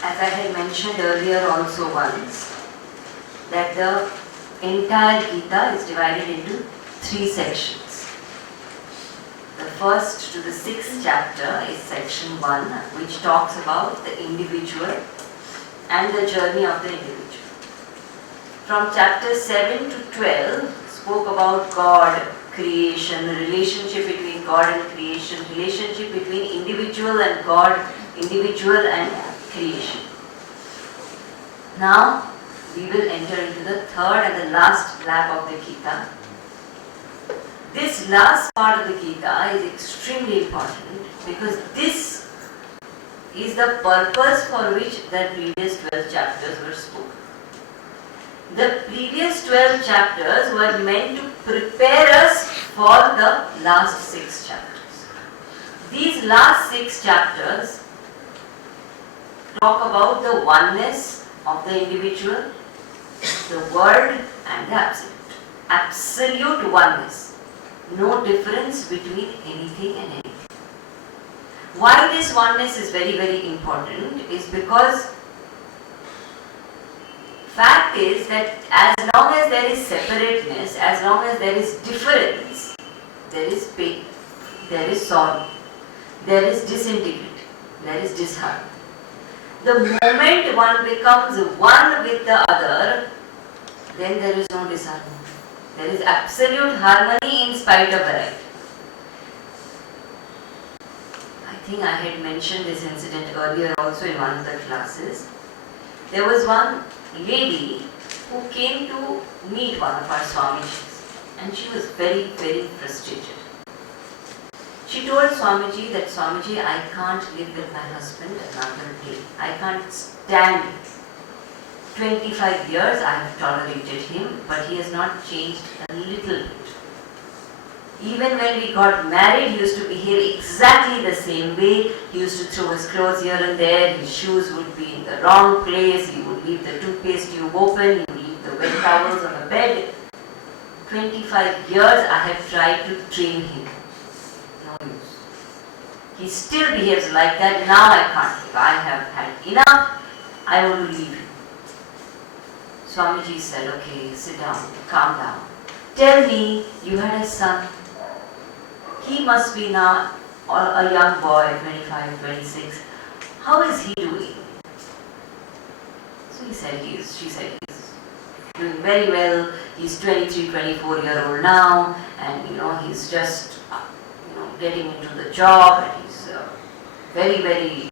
As I had mentioned earlier also once, that the entire Gita is divided into 3 sections. The first to the 6th chapter is section 1, which talks about the individual and the journey of the individual. From chapter 7 to 12 spoke about God, creation, the relationship between God and creation, relationship between individual and God, individual and creation. Now we will enter into the third and the last lap of the Gita. This last part of the Gita is extremely important because this is the purpose for which the previous 12 chapters were spoken. The previous 12 chapters were meant to prepare us for the last 6 chapters. These last 6 chapters talk about the oneness of the individual, the world and the absolute. Absolute oneness. No difference between anything and anything. Why this oneness is very, very important is because fact is that as long as there is separateness, as long as there is difference, there is pain, there is sorrow, there is disintegrity, there is disharmony. The moment one becomes one with the other, then there is no disharmony. There is absolute harmony in spite of variety. I think I had mentioned this incident earlier also in one of the classes. There was one lady who came to meet one of our Swamijis and she was very, very frustrated. She told Swamiji that, Swamiji, I can't live with my husband another day. I can't stand it. 25 years I have tolerated him, but he has not changed a little bit. Even when we got married, he used to behave exactly the same way. He used to throw his clothes here and there, his shoes would be in the wrong place, he would leave the toothpaste tube open, he would leave the wet towels on the bed. 25 years I have tried to train him. No use. He still behaves like that. Now I can't live. I have had enough. I want to leave him. Swamiji said, okay, sit down, calm down. Tell me, you had a son. He must be now a young boy, 25, 26. How is he doing? So she said he's doing very well. He's 23, 24-year-old now, and he's just getting into the job, and he's very, very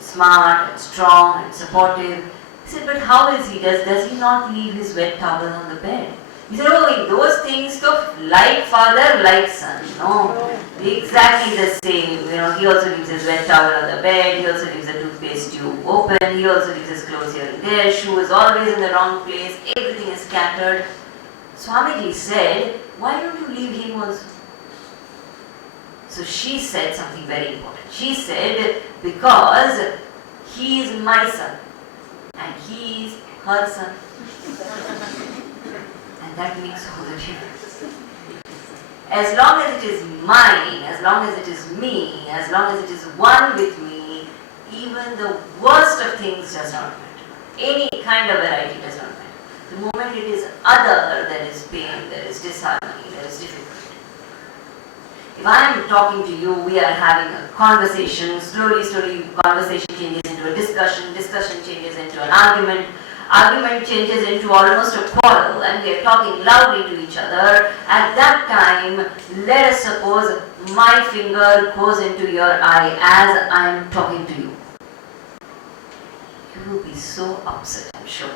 smart and strong and supportive. He said, but how is he? Does he not leave his wet towel on the bed? He said, oh, in those things, like father, like son. No, exactly the same. He also leaves his wet towel on the bed. He also leaves the toothpaste tube open. He also leaves his clothes here and there. Shoe is always in the wrong place. Everything is scattered. Swamiji said, why don't you leave him also? So she said something very important. She said, because he is my son and he is her son. And that makes all the difference. As long as it is mine, as long as it is me, as long as it is one with me, even the worst of things does not matter. Any kind of variety does not matter. The moment it is other, there is pain, there is disharmony, there is difficulty. If I am talking to you, we are having a conversation, slowly conversation changes into a discussion changes into an argument changes into almost a quarrel, and we are talking loudly to each other. At that time, let us suppose my finger goes into your eye as I am talking to you. You will be so upset, I'm sure.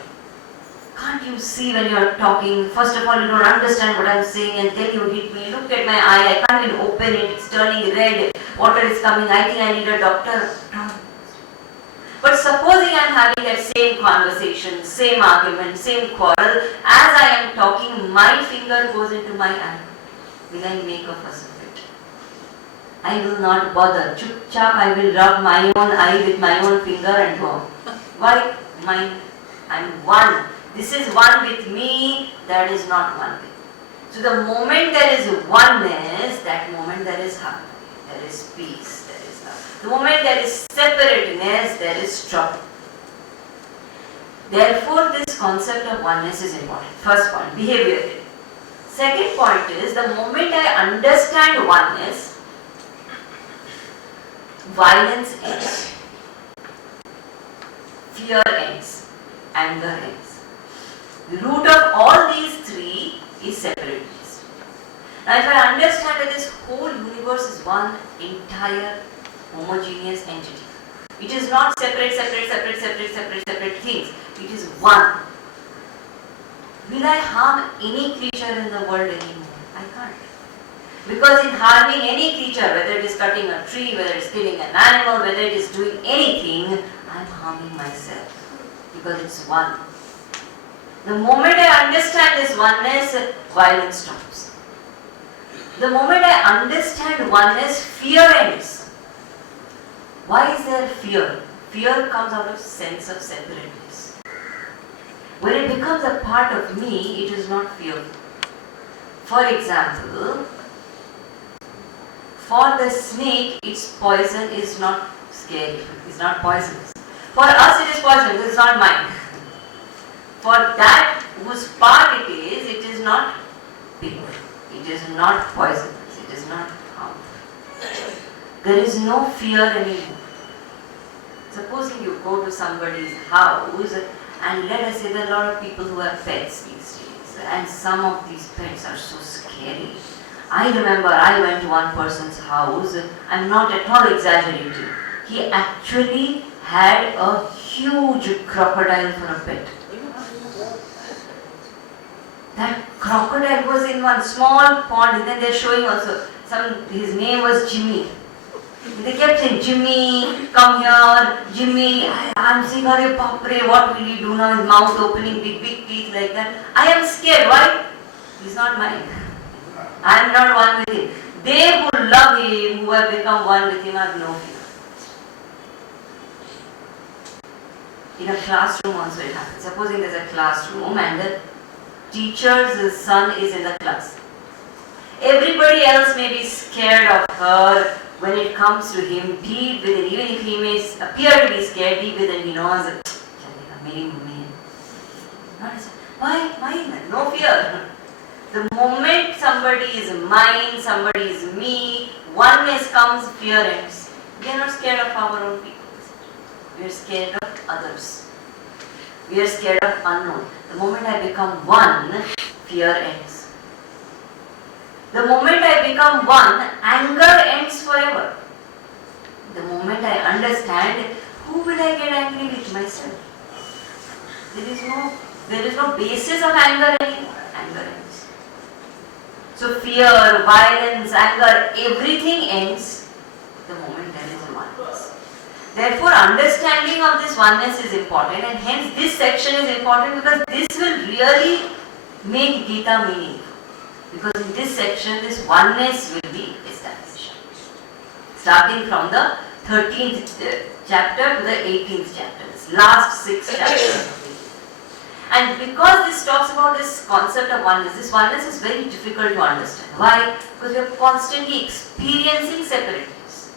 Can't you see when you are talking? First of all, you don't understand what I am saying, and then you hit me. Look at my eye, I can't even open it, it's turning red, water is coming, I think I need a doctor. No. But supposing I am having that same conversation, same argument, same quarrel, as I am talking, my finger goes into my eye. Will I make a fuss of it? I will not bother. Chup chap, I will rub my own eye with my own finger and go on. Why? I am one. This is one with me, that is not one with me. So the moment there is oneness, that moment there is harmony, there is peace, there is love. The moment there is separateness, there is trouble. Therefore, this concept of oneness is important. First point, behavior. Second point is, the moment I understand oneness, violence ends, fear ends, anger ends. The root of all these three is separateness. Now, if I understand that this whole universe is one entire homogeneous entity, it is not separate things, it is one. Will I harm any creature in the world anymore? I can't. Because in harming any creature, whether it is cutting a tree, whether it is killing an animal, whether it is doing anything, I am harming myself. Because it's one. The moment I understand this oneness, violence stops. The moment I understand oneness, fear ends. Why is there fear? Fear comes out of sense of separateness. When it becomes a part of me, it is not fearful. For example, for the snake, its poison is not scary, it's not poisonous. For us it is poisonous, it is not mine. For that whose part it is not big. It is not poisonous, it is not harmful. There is no fear anymore. Supposing you go to somebody's house, and let us say there are a lot of people who have pets these days, and some of these pets are so scary. I remember I went to one person's house, I'm not at all exaggerating. He actually had a huge crocodile for a pet. That crocodile was in one small pond, and then they're showing also his name was Jimmy. They kept saying, Jimmy, come here, Jimmy. I'm saying, Arey Papre, what will he do now? His mouth opening, big teeth like that. I am scared. Why? He's not mine. I am not one with him. They who love him, who have become one with him, have no fear. In a classroom also it happens. Supposing there's a classroom and the teacher's son is in the class. Everybody else may be scared of her. When it comes to him, deep within, even if he may appear to be scared, deep within he knows that why? No fear. The moment somebody is mine, somebody is me, oneness comes, fear ends. We are not scared of our own people. We are scared of others. We are scared of unknown. The moment I become one, fear ends. The moment I become one, anger ends forever. The moment I understand, who will I get angry with? Myself. There is no basis of anger anymore. Anger ends. So fear, violence, anger, everything ends the moment there is a oneness. Therefore, understanding of this oneness is important, and hence this section is important because this will really make Gita meaningful. Because in this section, this oneness will be established. Starting from the 13th chapter to the 18th chapter. This last 6 chapters. And because this talks about this concept of oneness, this oneness is very difficult to understand. Why? Because we are constantly experiencing separateness.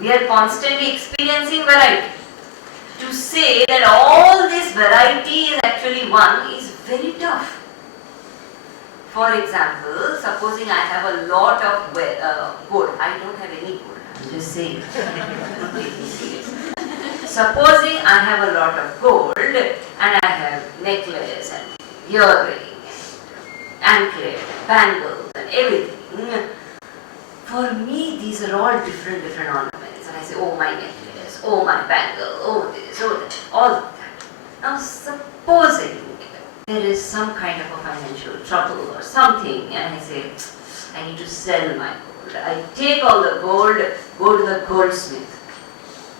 We are constantly experiencing variety. To say that all this variety is actually one is very tough. For example, supposing I have a lot of gold. I don't have any gold. I'm just saying. Supposing I have a lot of gold and I have necklace and earring and anklet, bangles and everything. For me, these are all different ornaments. And I say, oh my necklace, oh my bangle, oh this, oh that, all of that. Now supposing there is some kind of a financial trouble or something and I say, I need to sell my gold. I take all the gold, go to the goldsmith.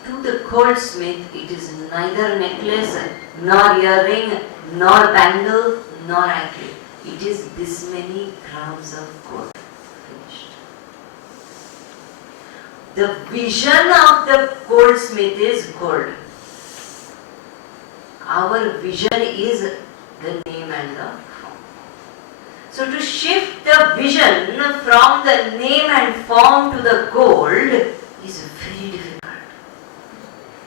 To the goldsmith, it is neither necklace, nor earring, nor bangle, nor anklet. It is this many grams of gold. Finished. The vision of the goldsmith is gold. Our vision is the name and the form. So to shift the vision from the name and form to the gold is very difficult.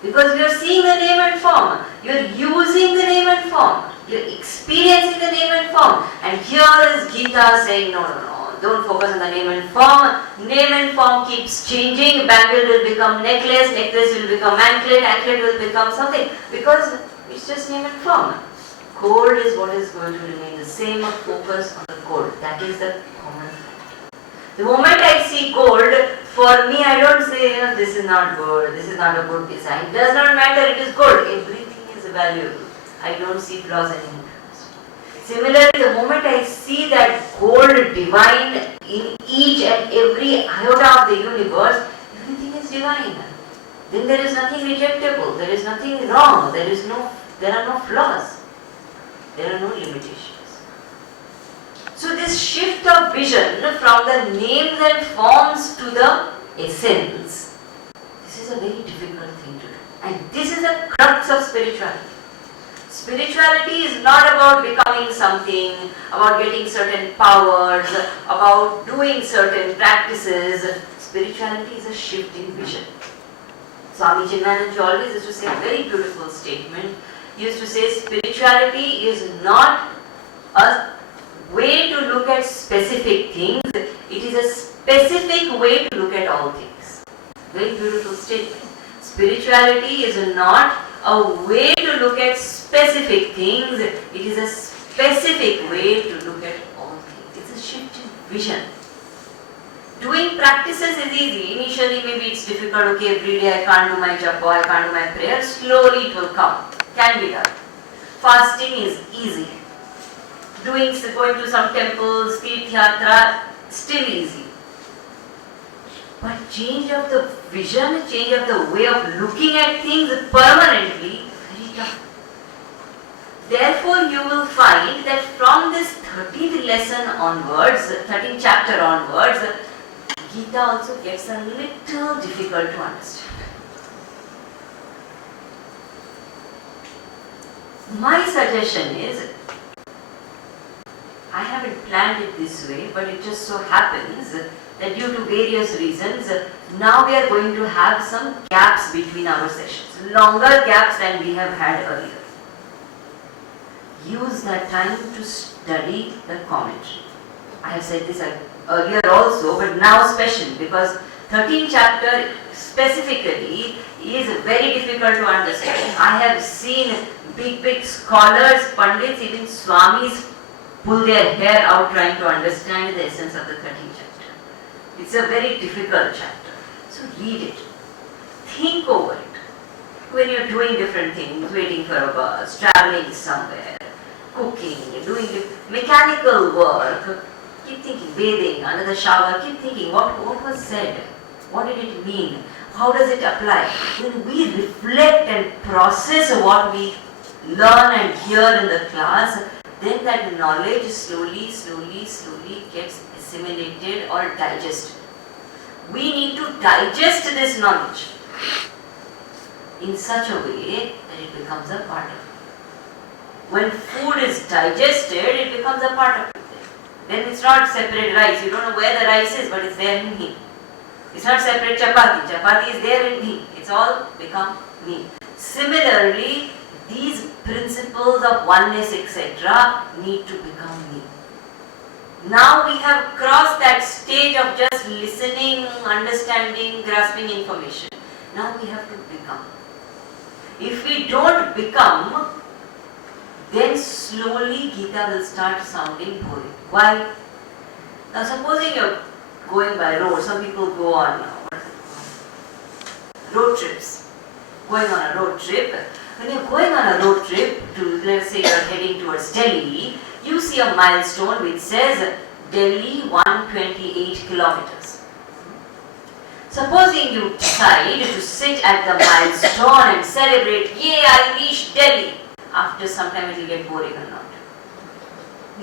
Because you are seeing the name and form, you are using the name and form, you are experiencing the name and form. And here is Gita saying, no, don't focus on the name and form. Name and form keeps changing. Bangle will become necklace, necklace will become anklet, anklet will become something. Because it's just name and form. Gold is what is going to remain the same. Focus on the gold. That is the common factor. The moment I see gold, for me I don't say, this is not gold, this is not a good design. It does not matter, it is gold. Everything is valuable. I don't see flaws anymore. Similarly, the moment I see that gold divine in each and every iota of the universe, everything is divine. Then there is nothing rejectable, there is nothing wrong, there are no flaws, there are no limitations. So this shift of vision from the names and forms to the essence, this is a very difficult thing to do. And this is the crux of spirituality. Spirituality is not about becoming something, about getting certain powers, about doing certain practices. Spirituality is a shift in vision. Swami Chinmayanand always used to say a very beautiful statement. He used to say spirituality is not a way to look at specific things, it is a specific way to look at all things. Very beautiful statement. Spirituality is not a way to look at specific things, it is a specific way to look at all things. It's a shift in vision. Doing practices is easy. Initially maybe it's difficult, okay, every day I can't do my japa, I can't do my prayer. Slowly it will come. Can be done. Fasting is easy. Going to some temples, Tirthayatra, still easy. But change of the vision, change of the way of looking at things permanently, very tough. Therefore, you will find that from this 13th lesson onwards, 13th chapter onwards, Gita also gets a little difficult to understand. My suggestion is, I haven't planned it this way, but it just so happens that due to various reasons, now we are going to have some gaps between our sessions, longer gaps than we have had earlier. Use that time to study the commentary. I have said this earlier also, but now especially because 13th chapter specifically is very difficult to understand. I have seen big scholars, Pandits, even Swamis pull their hair out trying to understand the essence of the 13th chapter. It's a very difficult chapter. So read it. Think over it. When you're doing different things, waiting for a bus, traveling somewhere, cooking, doing mechanical work, keep thinking, bathing, under the shower, keep thinking, what was said? What did it mean? How does it apply? When we reflect and process what we learn and hear in the class, then that knowledge slowly gets assimilated or digested. We need to digest this knowledge in such a way that it becomes a part of it. When food is digested, it becomes a part of it. Then it's not separate rice. You don't know where the rice is, but it's there in me. It's not separate chapati. Chapati is there in me. It's all become me. Similarly, these principles of oneness, etc., need to become me. Now we have crossed that stage of just listening, understanding, grasping information. Now we have to become. If we don't become, then slowly Gita will start sounding boring. Why? Now supposing you're going by road, some people go on road trips. Going on a road trip. When you're going on a road trip to, let's say you're heading towards Delhi, you see a milestone which says Delhi 128 kilometers. Supposing you decide to sit at the milestone and celebrate, yay, I reached Delhi. After some time it will get boring or not.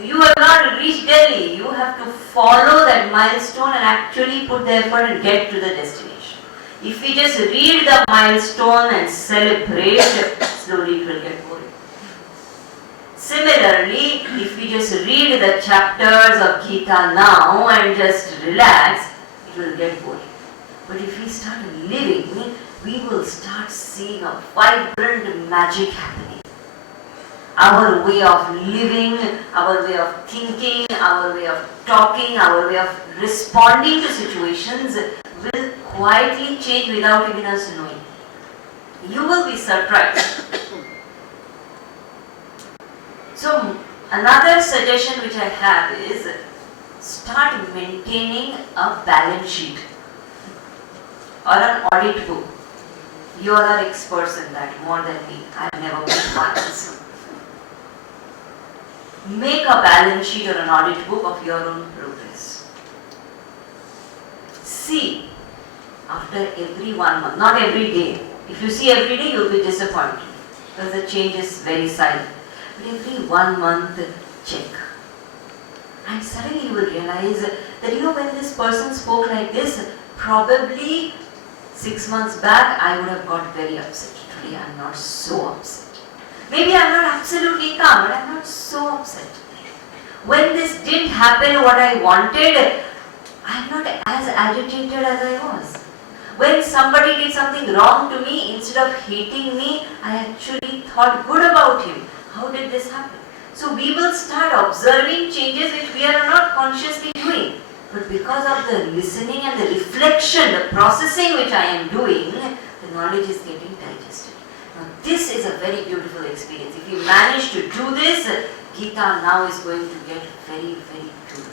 You have not reached Delhi. You have to follow that milestone and actually put the effort and get to the destination. If we just read the milestone and celebrate, slowly it will get boring. Similarly, if we just read the chapters of Gita now and just relax, it will get boring. But if we start living, we will start seeing a vibrant magic happening. Our way of living, our way of thinking, our way of talking, our way of responding to situations will quietly change without even us knowing. You will be surprised. So, another suggestion which I have is start maintaining a balance sheet or an audit book. You all are experts in that more than me. I have never made one. Make a balance sheet or an audit book of your own progress. See, after every 1 month, not every day. If you see every day, you will be disappointed because the change is very silent. But every 1 month, check. And suddenly you will realize that when this person spoke like this, probably 6 months back I would have got very upset. Today I am not so upset. Maybe I am not absolutely calm, but I am not so upset. When this didn't happen what I wanted, I am not as agitated as I was. When somebody did something wrong to me, instead of hating me, I actually thought good about him. How did this happen? So we will start observing changes which we are not consciously doing. But because of the listening and the reflection, the processing which I am doing, the knowledge is getting digested. Now this is a very beautiful experience. If you manage to do this, Gita now is going to get very, very good.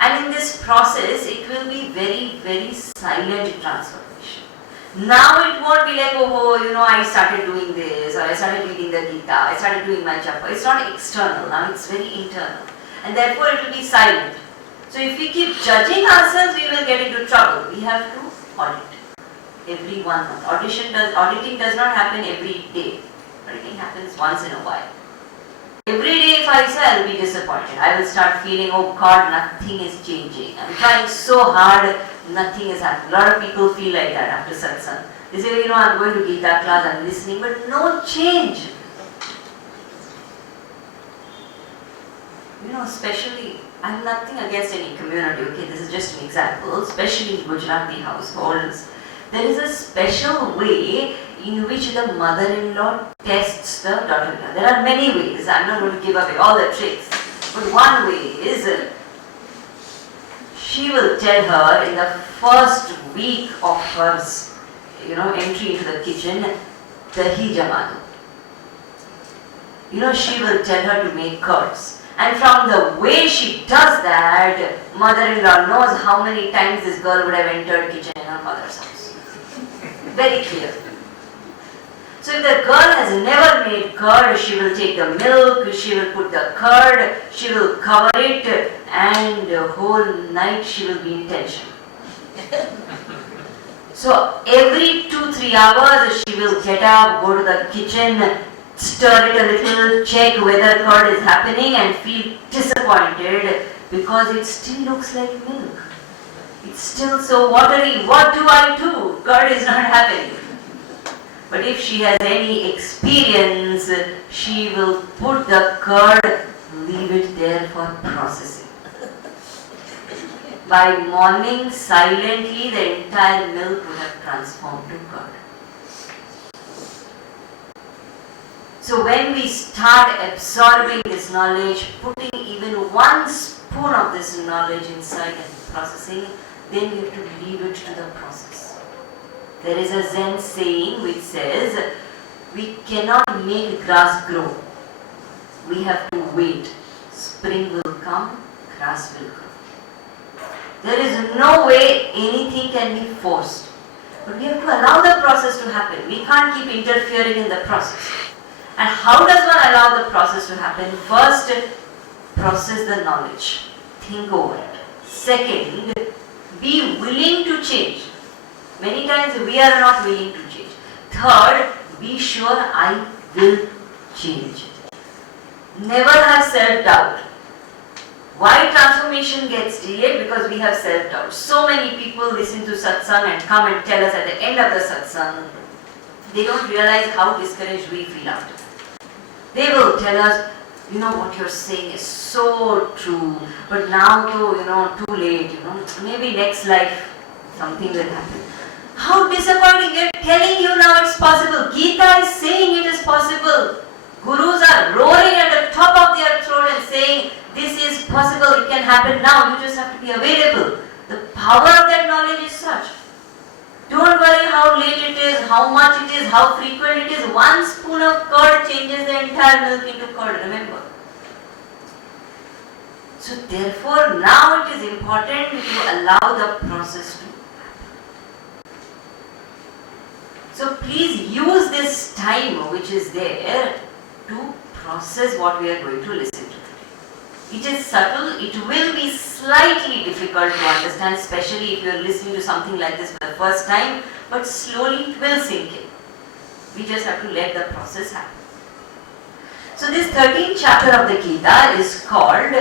And in this process, it will be very, very silent transformation. Now it won't be like, I started doing this, or I started reading the Gita, I started doing my japa. It's not external, now it's very internal. And therefore it will be silent. So if we keep judging ourselves, we will get into trouble. We have to audit every 1 month. Auditing does not happen every day. Auditing happens once in a while. Every day if I say, I'll be disappointed. I will start feeling, oh God, nothing is changing. I'm trying so hard, nothing is happening. A lot of people feel like that after satsang. They say, I'm going to Gita class, I'm listening, but no change. Especially, I have nothing against any community, okay, this is just an example, especially in Gujarati households. There is a special way in which the mother-in-law tests the daughter-in-law. There are many ways, I'm not going to give away all the tricks. But one way is, she will tell her in the first week of her entry into the kitchen, dahi jamado. She will tell her to make curds. And from the way she does that, mother-in-law knows how many times this girl would have entered kitchen in her mother's house. Very clear. So if the girl has never made curd, she will take the milk, she will put the curd, she will cover it, and the whole night she will be in tension. So every 2-3 hours she will get up, go to the kitchen, stir it a little, check whether curd is happening and feel disappointed because it still looks like milk. It's still so watery. What do I do? Curd is not happening. But if she has any experience, she will put the curd, leave it there for processing. By morning, silently, the entire milk would have transformed to curd. So when we start absorbing this knowledge, putting even even one spoon of this knowledge inside and processing, then we have to leave it to the process. There is a Zen saying which says, we cannot make grass grow. We have to wait. Spring will come, grass will grow. There is no way anything can be forced. But we have to allow the process to happen. We can't keep interfering in the process. And how does one allow the process to happen? First, process the knowledge. Think over it. Second, be willing to change. Many times we are not willing to change. Third, be sure I will change. Never have self-doubt. Why transformation gets delayed? Because we have self-doubt. So many people listen to satsang and come and tell us at the end of the satsang, they don't realize how discouraged we feel after. They will tell us, you know what you're saying is so true, but now though, too late, maybe next life something will happen. How disappointing! They're telling you now it's possible. Gita is saying it is possible. Gurus are roaring at the top of their throat and saying, this is possible, it can happen now, you just have to be available. The power of that knowledge is such. Don't worry how late it is, how much it is, how frequent it is. One spoon of curd changes the entire milk into curd, remember. So therefore, now it is important to allow the process to happen. So please use this time which is there to process what we are going to listen to. It is subtle, it will be slightly difficult to understand, especially if you are listening to something like this for the first time, but slowly it will sink in. We just have to let the process happen. So this 13th chapter of the Gita is called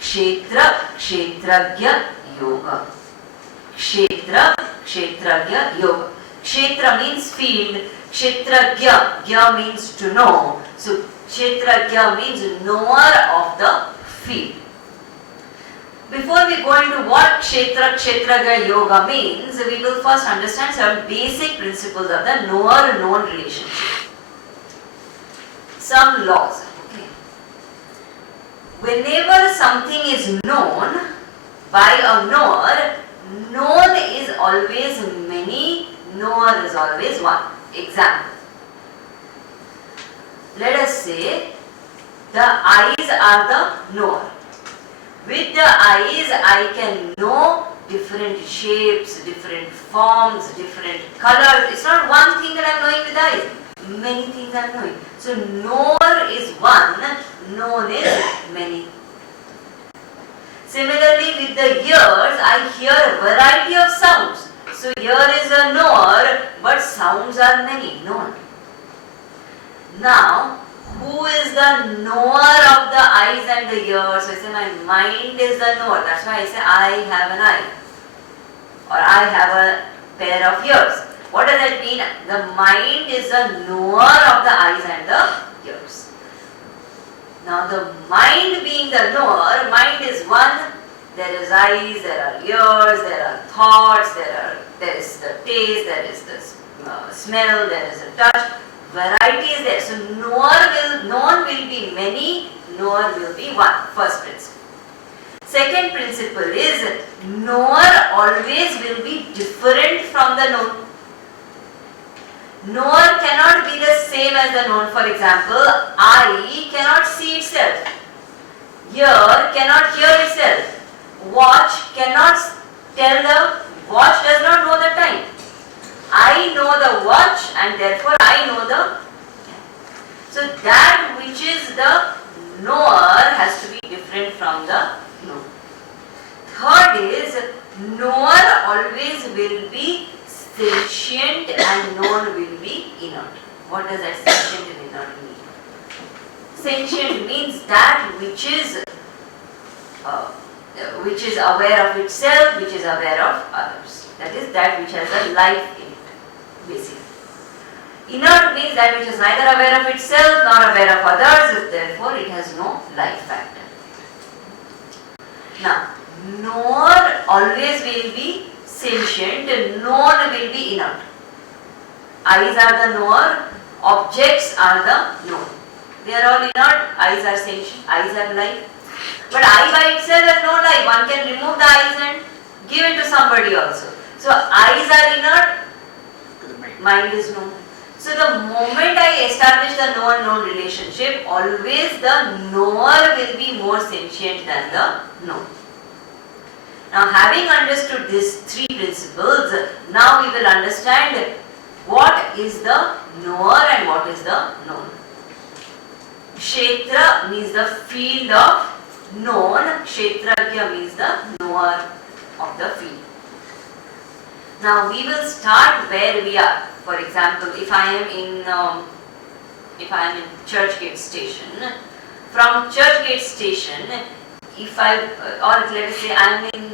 Kshetra Kshetragya Yoga. Kshetra Kshetragya Yoga. Kshetra means field, Kshetragya, Gya means to know. So Kshetragya means knower of the field. Before we go into what Kshetra Kshetragya Yoga means, we will first understand some basic principles of the knower-known relationship. Some laws. Okay. Whenever something is known by a knower, known is always many, knower is always one. Example. Let us say the eyes are the knower. With the eyes I can know different shapes, different forms, different colors. It's not one thing that I am knowing with the eyes. Many things I am knowing. So knower is one, known is many. Similarly with the ears, I hear a variety of sounds. So ear is a knower, but sounds are many, known. Now, who is the knower of the eyes and the ears? So I say my mind is the knower. That's why I say I have an eye. Or I have a pair of ears. What does that mean? The mind is the knower of the eyes and the ears. Now the mind being the knower, mind is one. There is eyes, there are ears, there are thoughts, there is the taste, there is the smell, there is the touch. Variety is there. So known will be many, knower will be one. First principle. Second principle is knower always will be different from the known. Knower cannot be the same as the known. For example, eye cannot see itself. Ear cannot hear itself. Watch cannot tell the watch does not know the time. I know the watch and therefore I know the. So that which is the knower has to be different from the known. Third is knower always will be sentient and known will be inert. What does that sentient and inert mean? Sentient means that which is aware of itself, which is aware of others. That is that which has a life in it, basically. Inert means that which is neither aware of itself nor aware of others, therefore it has no life factor. Now, knower always will be sentient, known will be inert. Eyes are the knower, objects are the known. They are all inert, eyes are sentient, eyes have life. But eye by itself has no life. One can remove the eyes and give it to somebody also. So eyes are inert, mind is known. So the moment I establish the knower-known relationship, always the knower will be more sentient than the known. Now having understood these three principles, now we will understand what is the knower and what is the known. Kshetra means the field of known, Kshetragya means the knower of the field. Now we will start where we are. For example, if I am in Churchgate station, from Churchgate station, if I or let us say I am in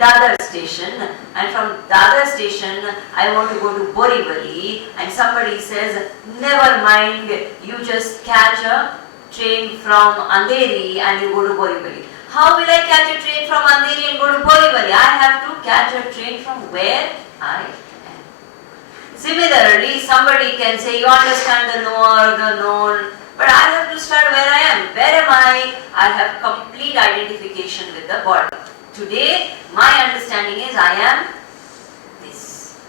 Dadar station, and from Dadar station I want to go to Borivali, and somebody says, never mind, you just catch a train from Andheri and you go to Borivali. How will I catch a train from Andheri and go to Borivali? I have to catch a train from where I am. Similarly, somebody can say, you understand the knower, the known, but I have to start where I am. Where am I? I have complete identification with the body. Today, my understanding is I am this.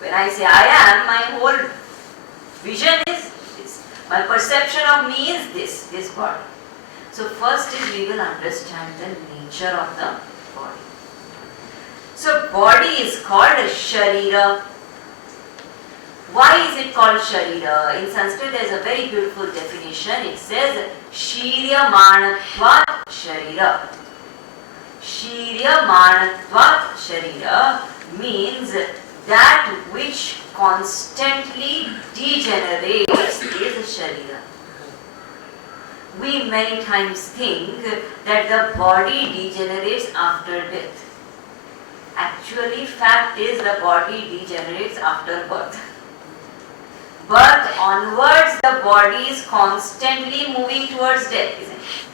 When I say I am, my whole vision is this. My perception of me is this body. So first is we will understand the nature of the body. So body is called Sharira. Why is it called Sharira? In Sanskrit there is a very beautiful definition. It says Shiryamanatvat Sharira. Shiryamanatvat Sharira means that which constantly degenerates is Sharira. We many times think that the body degenerates after death. Actually, fact is the body degenerates after birth. Birth onwards, the body is constantly moving towards death, isn't it?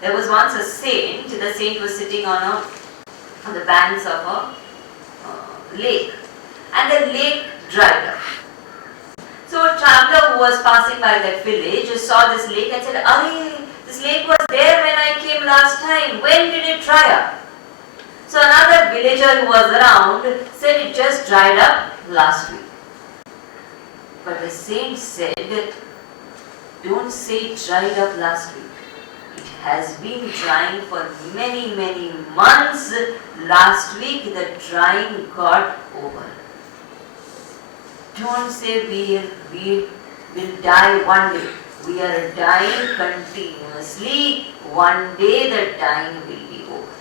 There was once a saint. The saint was sitting on the banks of a lake, and the lake dried up. So a traveler who was passing by that village saw this lake and said, "Arey, this lake was there when I came last time. When did it dry up?" So another villager who was around said, "It just dried up last week." But the saint said, "Don't say it dried up last week. It has been drying for many, many months. Last week the drying got over. Don't say we will die one day. We are dying continuously. One day the dying will be over."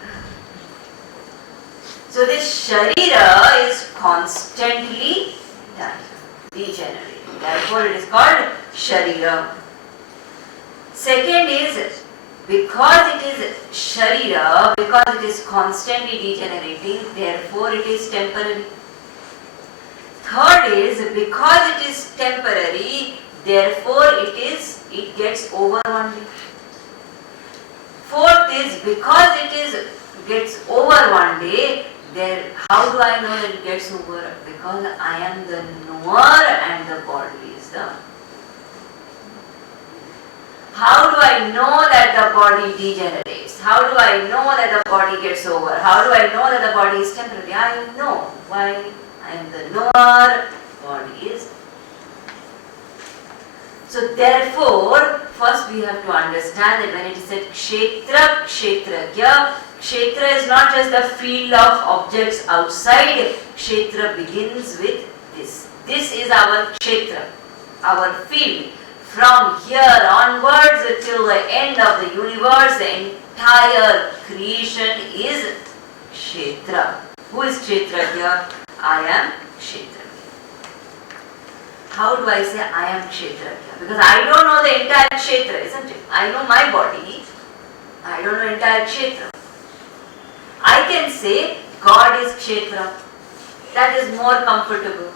So this Sharira is constantly dying, degenerating. Therefore it is called Sharira. Second is, because it is Sharira, because it is constantly degenerating, therefore it is temporary. Third is, because it is temporary, therefore it gets over one day. Fourth is, because it gets over one day, how do I know that it gets over? Because I am the knower and the body is the. How do I know that the body degenerates? How do I know that the body gets over? How do I know that the body is temporary? I know. Why? I am the knower, body is. So therefore, first we have to understand that when it is said Kshetra, Kshetragya, Kshetra is not just the field of objects outside. Kshetra begins with this. This is our Kshetra, our field. From here onwards till the end of the universe, the entire creation is Kshetra. Who is Kshetragya? I am Kshetragya. How do I say I am Kshetragya? Because I don't know the entire Kshetra, isn't it? I know my body. I don't know entire Kshetra. I can say God is Kshetra. That is more comfortable.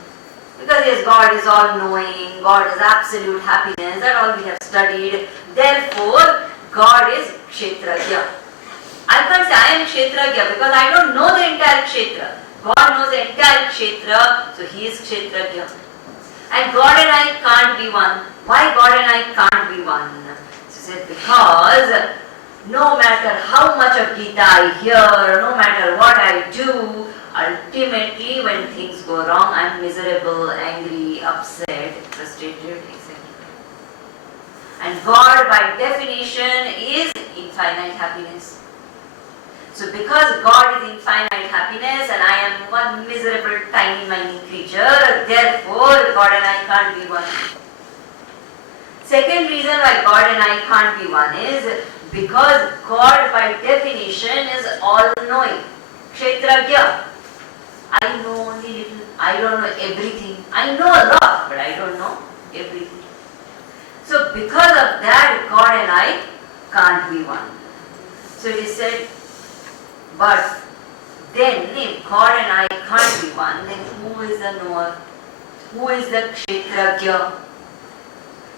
Because yes, God is all-knowing, God is absolute happiness, that all we have studied. Therefore, God is Kshetragya. I can't say I am Kshetragya because I don't know the entire Kshetra. God knows the entire Kshetra, so He is Kshetragya. And God and I can't be one. Why God and I can't be one? So said, because no matter how much of Gita I hear, no matter what I do, ultimately when things go wrong, I am miserable, angry, upset, frustrated, etc. And God by definition is infinite happiness. So because God is infinite happiness and I am one miserable tiny minute creature, therefore God and I can't be one. Second reason why God and I can't be one is because God by definition is all-knowing. Kshetragya. I know only little. I don't know everything. I know a lot, but I don't know everything. So because of that, God and I can't be one. So it is said, but then if God and I can't be one, then who is the knower? Who is the Kshetragya?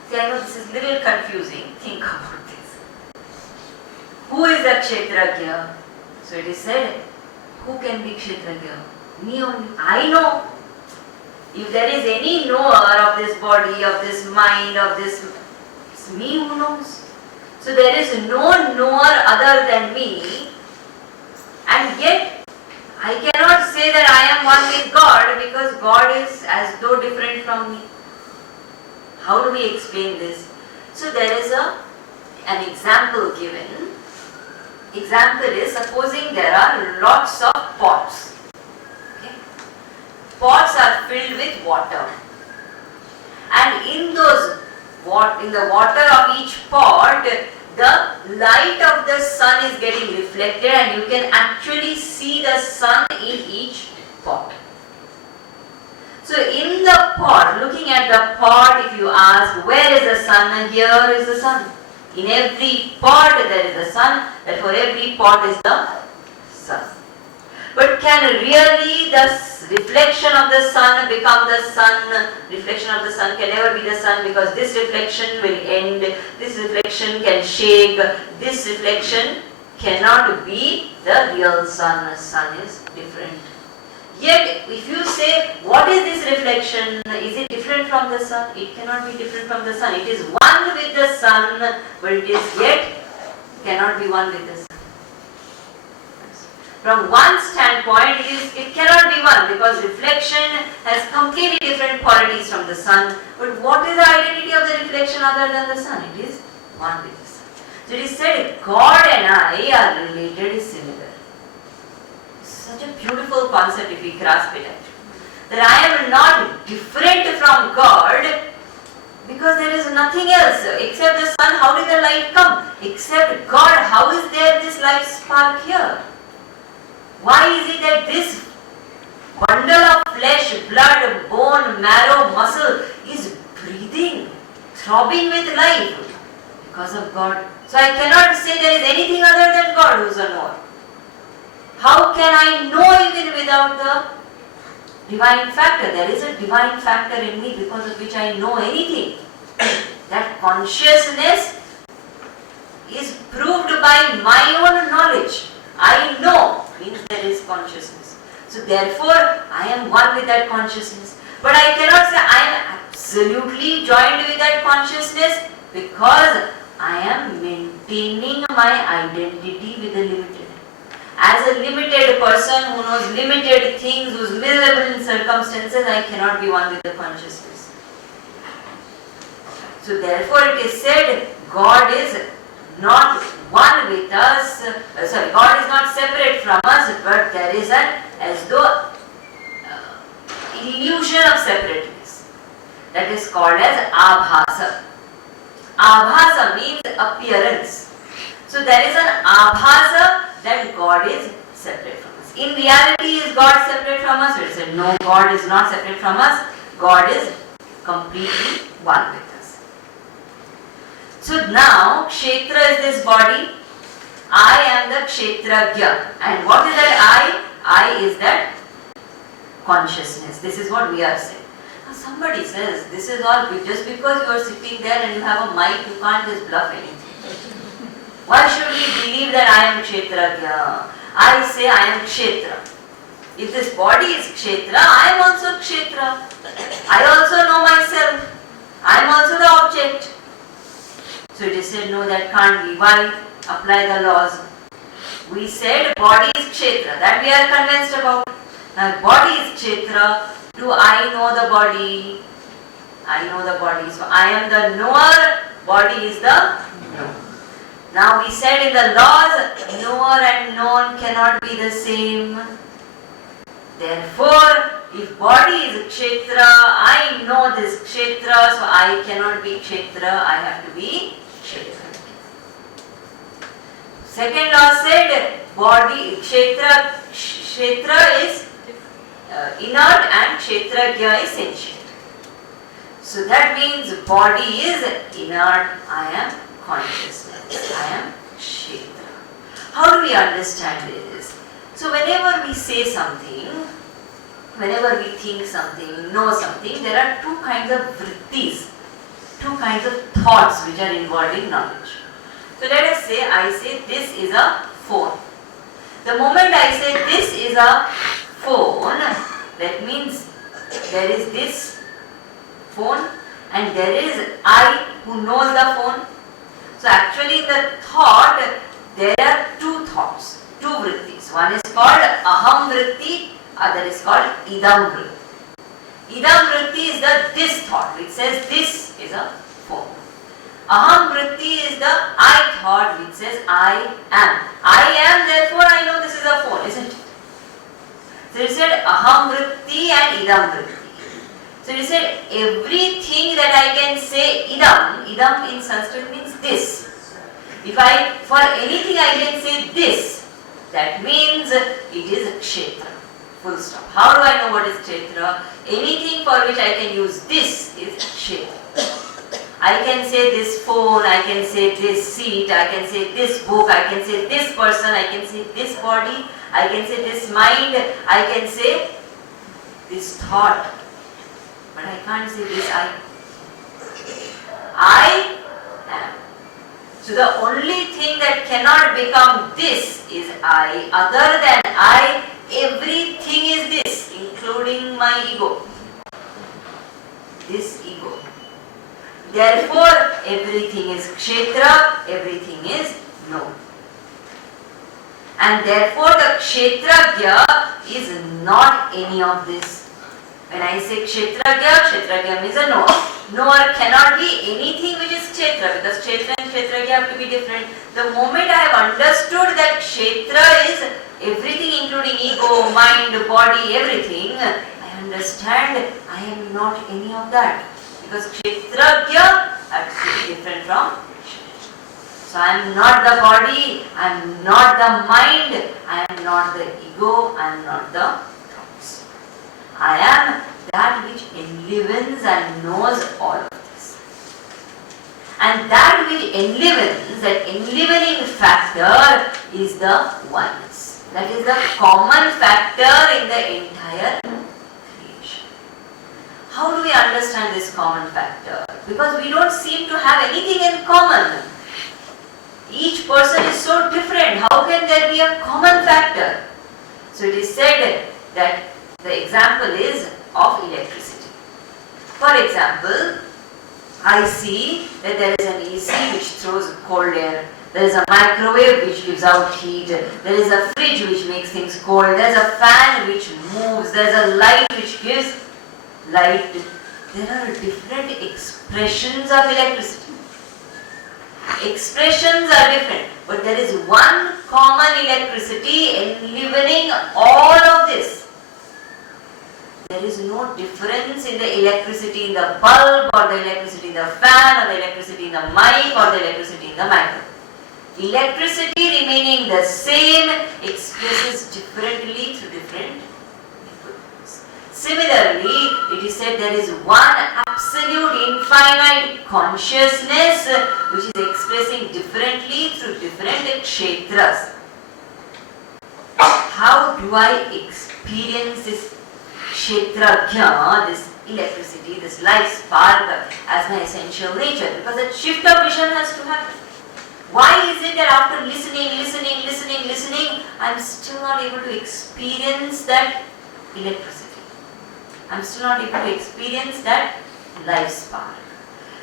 See, I know this is a little confusing. Think about this. Who is the Kshetragya? So it is said, who can be Kshetragya? Me only. I know. If there is any knower of this body, of this mind, of this, it's me who knows. So there is no knower other than me, and yet I cannot say that I am one with God because God is as though different from me. How do we explain this? So there is an example given. Example is, supposing there are lots of pots. Okay? Pots are filled with water. And in the water of each pot, the light of the sun is getting reflected and you can actually see the sun in each pot. So in the pot, looking at the pot, if you ask, where is the sun? Here is the sun. In every pot there is the sun, therefore every pot is the sun. But can really the reflection of the sun become the sun? Reflection of the sun can never be the sun because this reflection will end, this reflection can shake, this reflection cannot be the real sun. Sun is different. Yet, if you say, what is this reflection? Is it different from the sun? It cannot be different from the sun. It is one with the sun, but it is yet cannot be one with the sun. From one standpoint, it cannot be one because reflection has completely different qualities from the sun. But what is the identity of the reflection other than the sun? It is one with the sun. So it is said, God and I are related, similar. Such a beautiful concept if we grasp it actually. That I am not different from God because there is nothing else except the sun. How did the light come? Except God, how is there this light spark here? Why is it that this bundle of flesh, blood, bone, marrow, muscle is breathing, throbbing with life? Because of God. So I cannot say there is anything other than God who is a knower. How can I know even without the divine factor? There is a divine factor in me because of which I know anything. That consciousness is proved by my own knowledge. I know means there is consciousness. So therefore, I am one with that consciousness. But I cannot say I am absolutely joined with that consciousness because I am maintaining my identity with the limited. As a limited person who knows limited things, who is miserable in circumstances, I cannot be one with the consciousness. So therefore it is said, God is not one with us, God is not separate from us, but there is an, as though, illusion of separateness. That is called as abhasa. Abhasa means appearance. So there is an abhasa that God is separate from us. In reality, is God separate from us? It said, no, God is not separate from us. God is completely one with us. So now, Kshetra is this body. I am the Kshetragya. And what is that I? I is that consciousness. This is what we are saying. Now somebody says, this is all just because you are sitting there and you have a mic, you can't just bluff anything. Why should we believe that I am Kshetragya? I say I am Kshetra. If this body is Kshetra, I am also Kshetra. I also know myself. I am also the object. So So it is said, no, that can't be. Why? Apply the laws. We said body is kshetra, that we are convinced about. Now body is kshetra. Do I know the body? I know the body. So I am the knower, body is the knower. Now we said in the laws, knower and known cannot be the same. Therefore, if body is kshetra, I know this kshetra, so I cannot be kshetra, I have to be kshetra. Second law said, body, kshetra is inert and kshetragya is sentient. So that means body is inert, I am consciousness, I am kshetra. How do we understand this? So whenever we say something, whenever we think something, know something, there are two kinds of vrittis, two kinds of thoughts which are involved in knowledge. So let us say, I say this is a phone. The moment I say this is a phone, that means there is this phone and there is I who knows the phone. So actually in the thought, there are two thoughts, two vrittis. One is called aham vritti, other is called idam vritti. Idam vritti is the this thought, which says this is a phone. Aham vritti is the I thought, which says I am. I am, therefore I know this is a phone, isn't it? So it said aham vritti and idam vritti. So it said everything that I can say idam in Sanskrit means this. If I, for anything I can say this, that means it is kshetra. Full stop. How do I know what is kshetra? Anything for which I can use this is kshetra. I can say this phone, I can say this seat, I can say this book, I can say this person, I can say this body, I can say this mind, I can say this thought. But I can't say this I am. So the only thing that cannot become this is I. Other than I, everything is this, including my ego. This ego. Therefore, everything is kshetra, everything is known. And therefore, the kshetragya is not any of this. When I say kshetragya means a knower. Knower cannot be anything which is kshetra, because kshetra and kshetragya have to be different. The moment I have understood that kshetra is everything including ego, mind, body, everything, I understand I am not any of that. Because kshetragya has to be different from kshetra. So I am not the body, I am not the mind, I am not the ego, I am not the thoughts. I am that which enlivens and knows all of this. And that which enlivens, that enlivening factor is the oneness. That is the common factor in the entire creation. How do we understand this common factor? Because we don't seem to have anything in common. Each person is so different. How can there be a common factor? So it is said that the example is of electricity. For example, I see that there is an AC which throws cold air. There is a microwave which gives out heat. There is a fridge which makes things cold. There is a fan which moves. There is a light which gives light. There are different expressions of electricity. Expressions are different, but there is one common electricity enlivening all of this. There is no difference in the electricity in the bulb, or the electricity in the fan, or the electricity in the mic, or the electricity in the microwave. Electricity remaining the same expresses differently through different equipments. Similarly, it is said there is one absolute infinite consciousness which is expressing differently through different kshetras. How do I experience this kshetragya, this electricity, this life spark as my essential nature? Because that shift of vision has to happen. Why is it that after listening, I am still not able to experience that electricity? I am still not able to experience that life spark.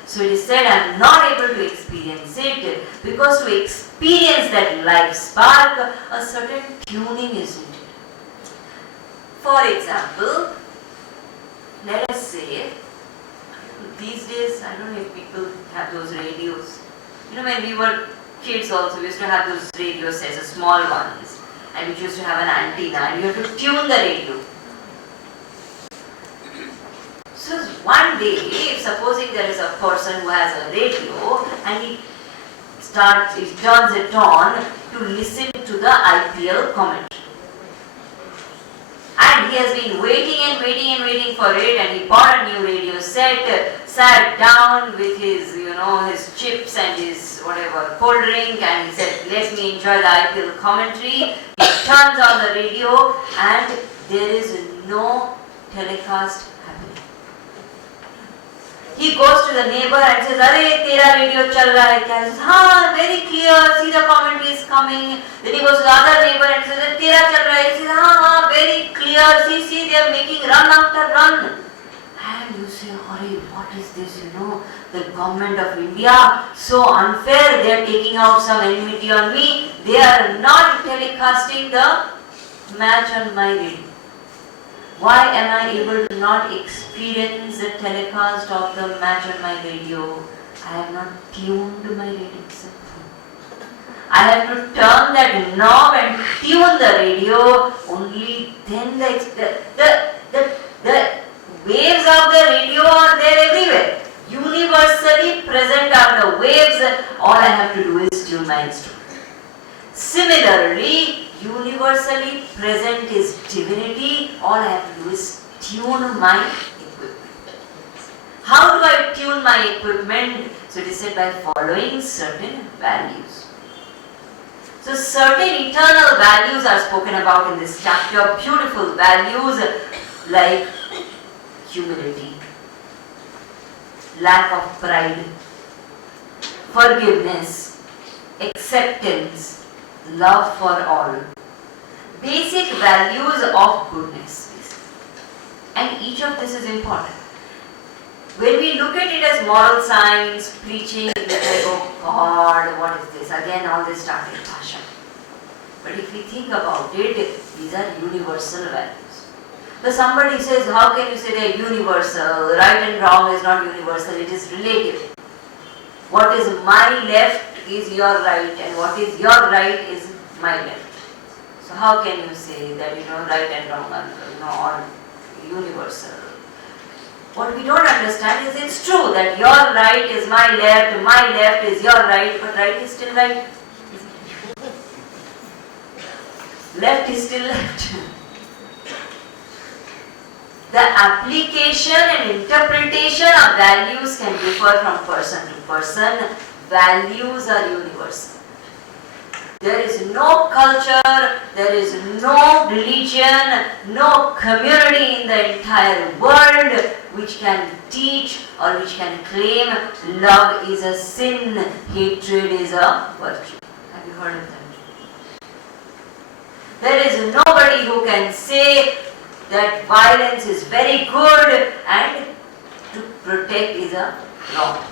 So it is said, I am not able to experience it because to experience that life spark, a certain tuning is needed. For example, let us say, these days, I don't know if people have those radios. You know, when we were kids also, we used to have those radio sets, the small ones, and we used to have an antenna, and you have to tune the radio. So one day, if supposing there is a person who has a radio, and he turns it on to listen to the IPL commentary. And he has been waiting for it, and he bought a new radio set, sat down with his, his chips and his whatever cold drink, and he said, let me enjoy the IPL commentary. He turns on the radio, and there is no telecast happening. He goes to the neighbor and says, "Arey, tera radio chal raha hai kya?" He says, "Haan, very clear, see the commentary is coming." Then he goes to the other neighbor and says, "Tera chal raha hai." He says, "Haan, very clear, see, they are making run after run." And you say, "Arey, what is this, the government of India, so unfair, they are taking out some enmity on me, they are not telecasting the match on my radio. Why am I able to not experience the telecast of the match on my radio? I have not tuned my radio system. I have to turn that knob and tune the radio. Only then the waves of the radio are there everywhere. Universally present are the waves. All I have to do is tune my instrument. Similarly, universally present is divinity. All I have to do is tune my equipment. How do I tune my equipment? So it is said by following certain values. So certain eternal values are spoken about in this chapter. Beautiful values like humility, lack of pride, forgiveness, acceptance, love for all. Basic values of goodness. And each of this is important. When we look at it as moral science, preaching, we like, oh God, what is this? Again, all this started passion. But if we think about it, these are universal values. So somebody says, how can you say they are universal? Right and wrong is not universal, it is relative. What is my left is your right, and what is your right is my left. So how can you say that right and wrong are universal? What we don't understand is it's true that your right is my left is your right, but right is still right. Left is still left. The application and interpretation of values can differ from person to person. Values are universal. There is no culture, there is no religion, no community in the entire world which can teach or which can claim love is a sin, hatred is a virtue. Have you heard of that? There is nobody who can say that violence is very good and to protect is a wrong.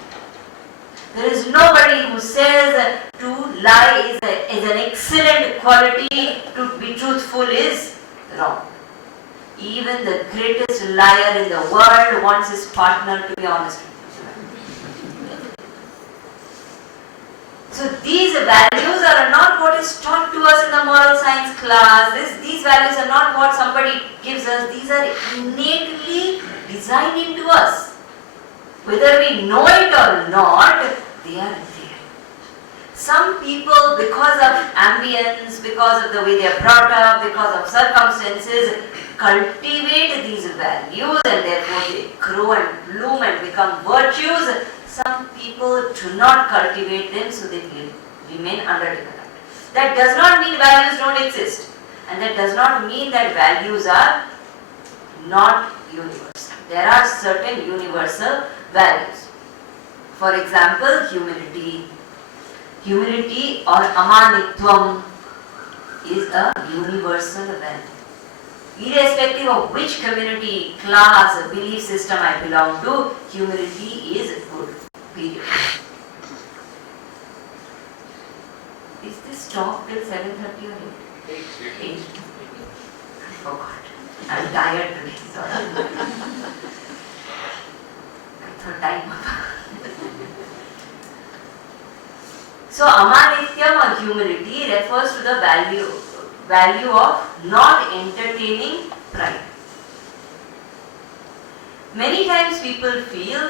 There is nobody who says to lie is an excellent quality, to be truthful is wrong. Even the greatest liar in the world wants his partner to be honest with him. So these values are not what is taught to us in the moral science class. These values are not what somebody gives us. These are innately designed into us. Whether we know it or not, they are there. Some people, because of ambience, because of the way they are brought up, because of circumstances, cultivate these values and therefore they grow and bloom and become virtues. Some people do not cultivate them, so they remain underdeveloped. That does not mean values don't exist, and that does not mean that values are not universal. There are certain universal values. For example, humility. Humility or amanitvam is a universal value. Irrespective of which community, class, belief system I belong to, humility is good. period. Is this talk till 7:30 or 8? 8. I forgot. I'm tired today, sorry. I thought time. So Amanithyam or humility refers to the value of not entertaining pride. Many times people feel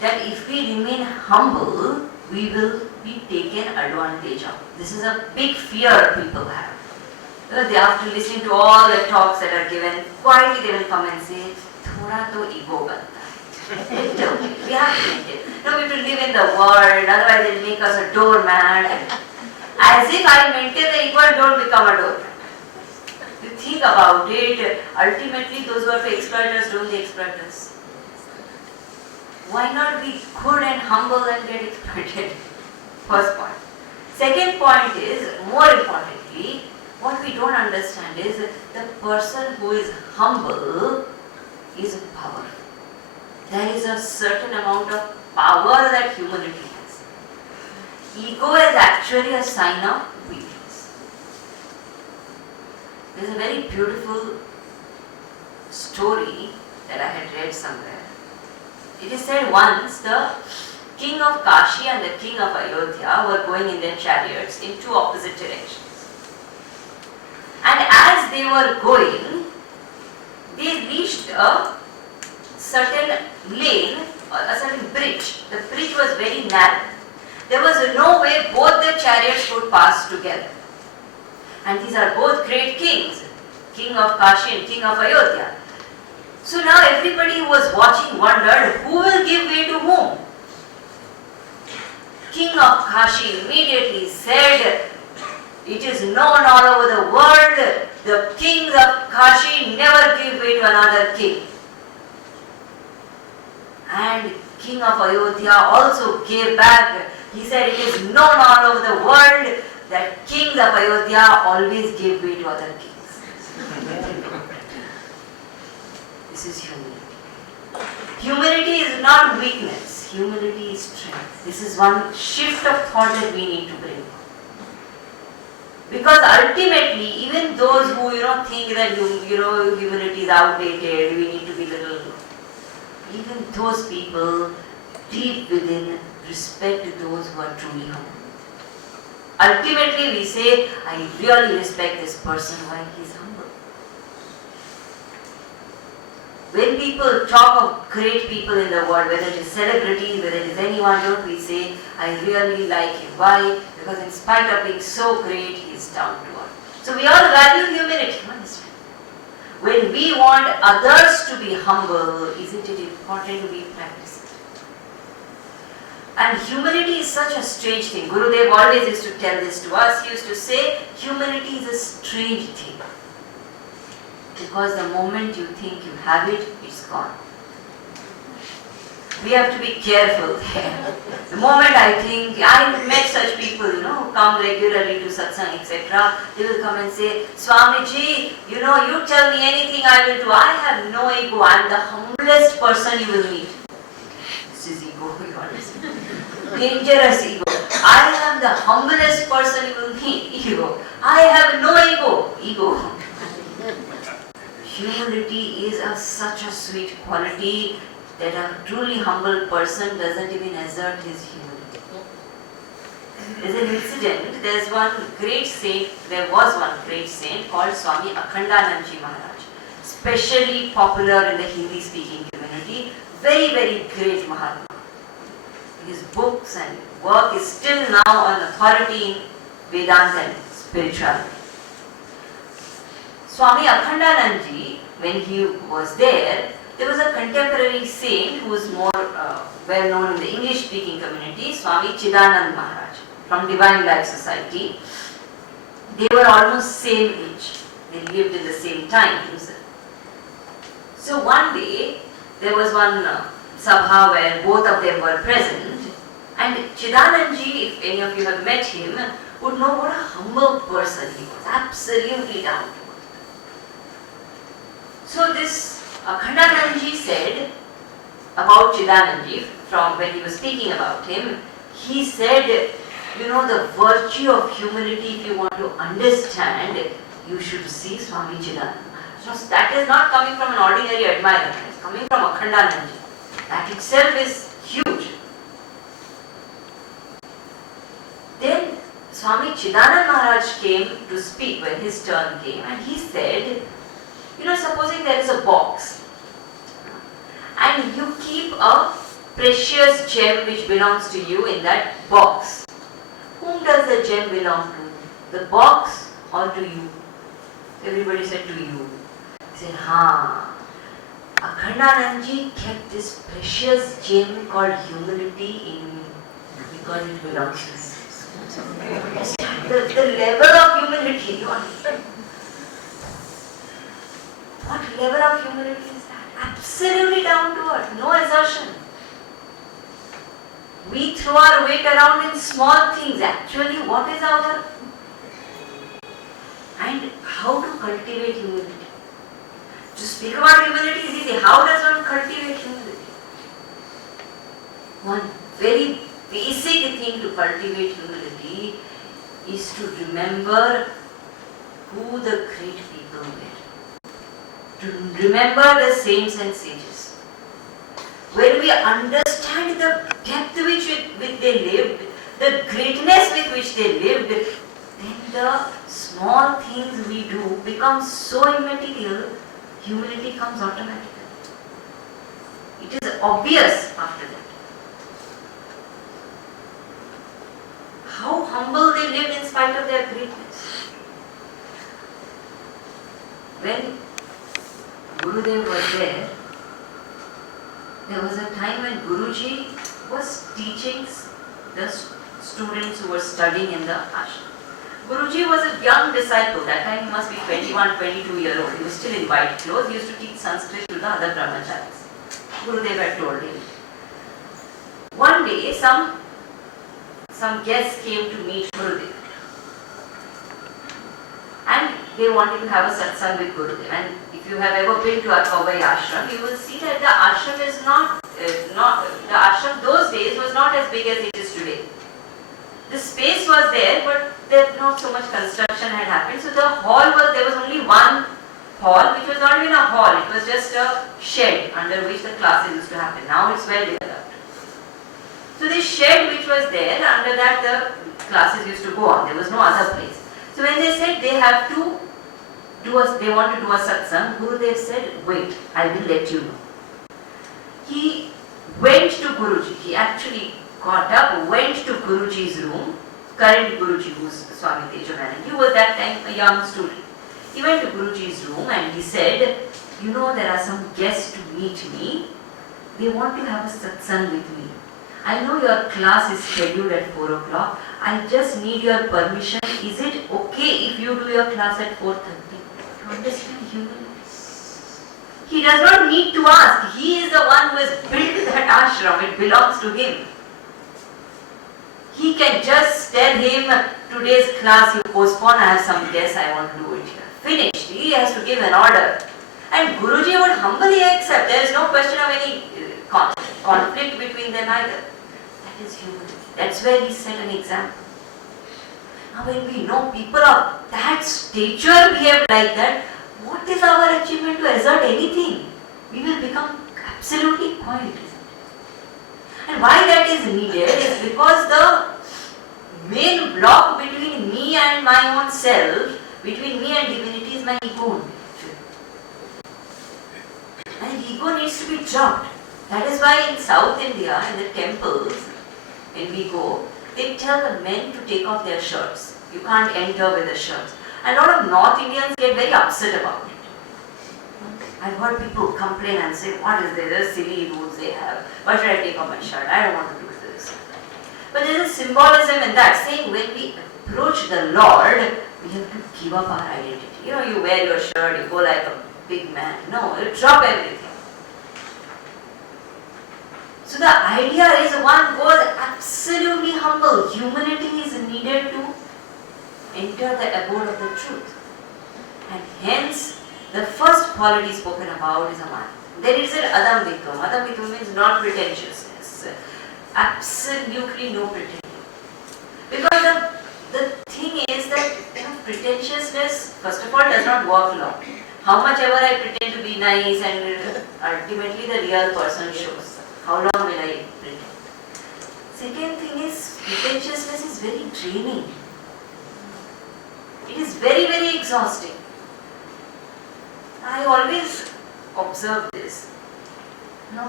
that if we remain humble, we will be taken advantage of. This is a big fear people have. They have to listen to all the talks that are given. Quietly they will come and say, "Thoda to ego banta hai." It's okay. We have to maintain. No, we have to live in the world. Otherwise, it will make us a doormat. As if I maintain the ego and don't become a doormat. You think about it. Ultimately, those who are to exploit us, don't they exploit us? Why not be good and humble and get exploited? First point. Second point is, more importantly, what we don't understand is the person who is humble is powerful. There is a certain amount of power that humility has. Ego is actually a sign of weakness. There is a very beautiful story that I had read somewhere. It is said once the king of Kashi and the king of Ayodhya were going in their chariots in two opposite directions. And as they were going, they reached a certain lane or a certain bridge. The bridge was very narrow. There was no way both the chariots could pass together. And these are both great kings, king of Kashi and king of Ayodhya. So now everybody who was watching wondered who will give way to whom. King of Kashi immediately said, "It is known all over the world, the kings of Kashi never give way to another king." And king of Ayodhya also gave back. He said, "It is known all over the world that kings of Ayodhya always give way to other kings." This is humility. Humility is not weakness. Humility is strength. This is one shift of thought that we need to bring. Because ultimately, even those who think that humility is outdated, we need to be little. Even those people deep within respect those who are truly humble. Ultimately, we say, "I really respect this person. Why he's humble." When people talk of great people in the world, whether it is celebrities, whether it is anyone, don't we say, "I really like him." Why? Because in spite of being so great, he is down to earth. So we all value humility. When we want others to be humble, isn't it important we practice it? And humility is such a strange thing. Gurudev always used to tell this to us. He used to say, humility is a strange thing. Because the moment you think you have it, it's gone. We have to be careful there. The moment I think, I met such people, who come regularly to satsang, etc. They will come and say, "Swamiji, you tell me anything I will do. I have no ego. I am the humblest person you will meet." This is ego, you understand? Dangerous ego. "I am the humblest person you will meet." Ego. "I have no ego." Ego. Humility is such a sweet quality that a truly humble person doesn't even assert his humility. There's an incident, there was one great saint called Swami Akhandanandji Maharaj, especially popular in the Hindi speaking community, very, very great Mahatma. His books and work is still now an authority in Vedanta and spirituality. Swami Akhandanandji, when he was there was a contemporary saint who is more well known in the English speaking community, Swami Chidanand Maharaj from Divine Life Society. They were almost same age. They lived in the same times. So one day there was one sabha where both of them were present, and Chidanandji, if any of you have met him, would know what a humble person he was, absolutely down to earth. So this Akhandanandji said, about Chidananji, from when he was speaking about him, he said, you know, the virtue of humility, if you want to understand, you should see Swami Chidananda. So that is not coming from an ordinary admirer, it is coming from Akhandananji. That itself is huge. Then Swami Chidanand Maharaj came to speak when his turn came, and he said, you know, supposing there is a box and you keep a precious gem which belongs to you in that box. Whom does the gem belong to? The box or to you? Everybody said to you. He said, Akhandanandji kept this precious gem called humility in me because it belongs to me. The level of humility, you understand? What level of humility is that? Absolutely down to earth, no assertion. We throw our weight around in small things. Actually, what is our... And how to cultivate humility? To speak about humility is easy. How does one cultivate humility? One very basic thing to cultivate humility is to remember who the great people were. To remember the saints and sages. When we understand the depth which they lived, the greatness with which they lived, then the small things we do become so immaterial, humility comes automatically. It is obvious after that. How humble they lived in spite of their greatness. When Gurudev was there was a time when Guruji was teaching the students who were studying in the ashram. Guruji was a young disciple. That time he must be 21, 22 years old. He was still in white clothes. He used to teach Sanskrit to the other brahmacharis. Gurudev had told him. One day, some guests came to meet Gurudev. And they wanted to have a satsang with Gurudev. And if you have ever been to a Kavai ashram, you will see that the ashram is the ashram those days was not as big as it is today. The space was there, but not so much construction had happened. So there was only one hall, which was not even a hall, it was just a shed under which the classes used to happen. Now it's well developed. So this shed which was there, under that the classes used to go on. There was no other place. So when they said they want to do a satsang, Gurudev said, wait, I will let you know. He went to Guruji. He actually got up, went to Guruji's room. Current Guruji, who was Swami Tejavanand, he was that time a young student. He went to Guruji's room and he said, you know, there are some guests to meet me. They want to have a satsang with me. I know your class is scheduled at 4 o'clock. I just need your permission. Is it okay if you do your class at 4:30? You understand humility? He does not need to ask. He is the one who has built that ashram. It belongs to him. He can just tell him, today's class you postpone, I have some guests, I want to do it here. Finished. He has to give an order. And Guruji would humbly accept. There is no question of any conflict between them either. That is humility. That's where he set an example. Now when we know people of that stature behave like that, what is our achievement to assert anything? We will become absolutely quiet. And why that is needed is because the main block between me and my own self, between me and divinity, is my ego. And ego needs to be dropped. That is why in South India, in the temples, when we go, they tell the men to take off their shirts. You can't enter with the shirts. And a lot of North Indians get very upset about it. I've heard people complain and say, what is this? There's silly rules they have. Why should I take off my shirt? I don't want to do this. But there is a symbolism in that, saying when we approach the Lord, we have to give up our identity. You know, you wear your shirt, you go like a big man. No, you drop everything. So the idea is one goes absolutely humble. Humility is needed to enter the abode of the truth. And hence, the first quality spoken about is a There is an Adam Vikram. Adam Vikram means non-pretentiousness. Absolutely no pretending. Because the thing is that pretentiousness, first of all, does not work long. How much ever I pretend to be nice and ultimately the real person shows. How long will I pretend? Second thing is, pretentiousness is very draining. It is very, very exhausting. I always observe this.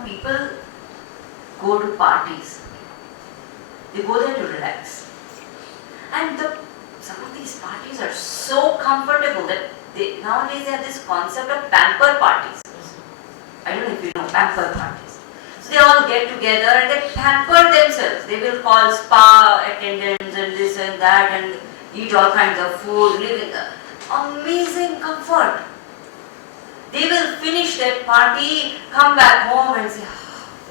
People go to parties. They go there to relax. And some of these parties are so comfortable that nowadays they have this concept of pamper parties. I don't know if you know pamper parties. So they all get together and they pamper themselves. They will call spa attendants and this and that and eat all kinds of food, live in the amazing comfort. They will finish their party, come back home and say,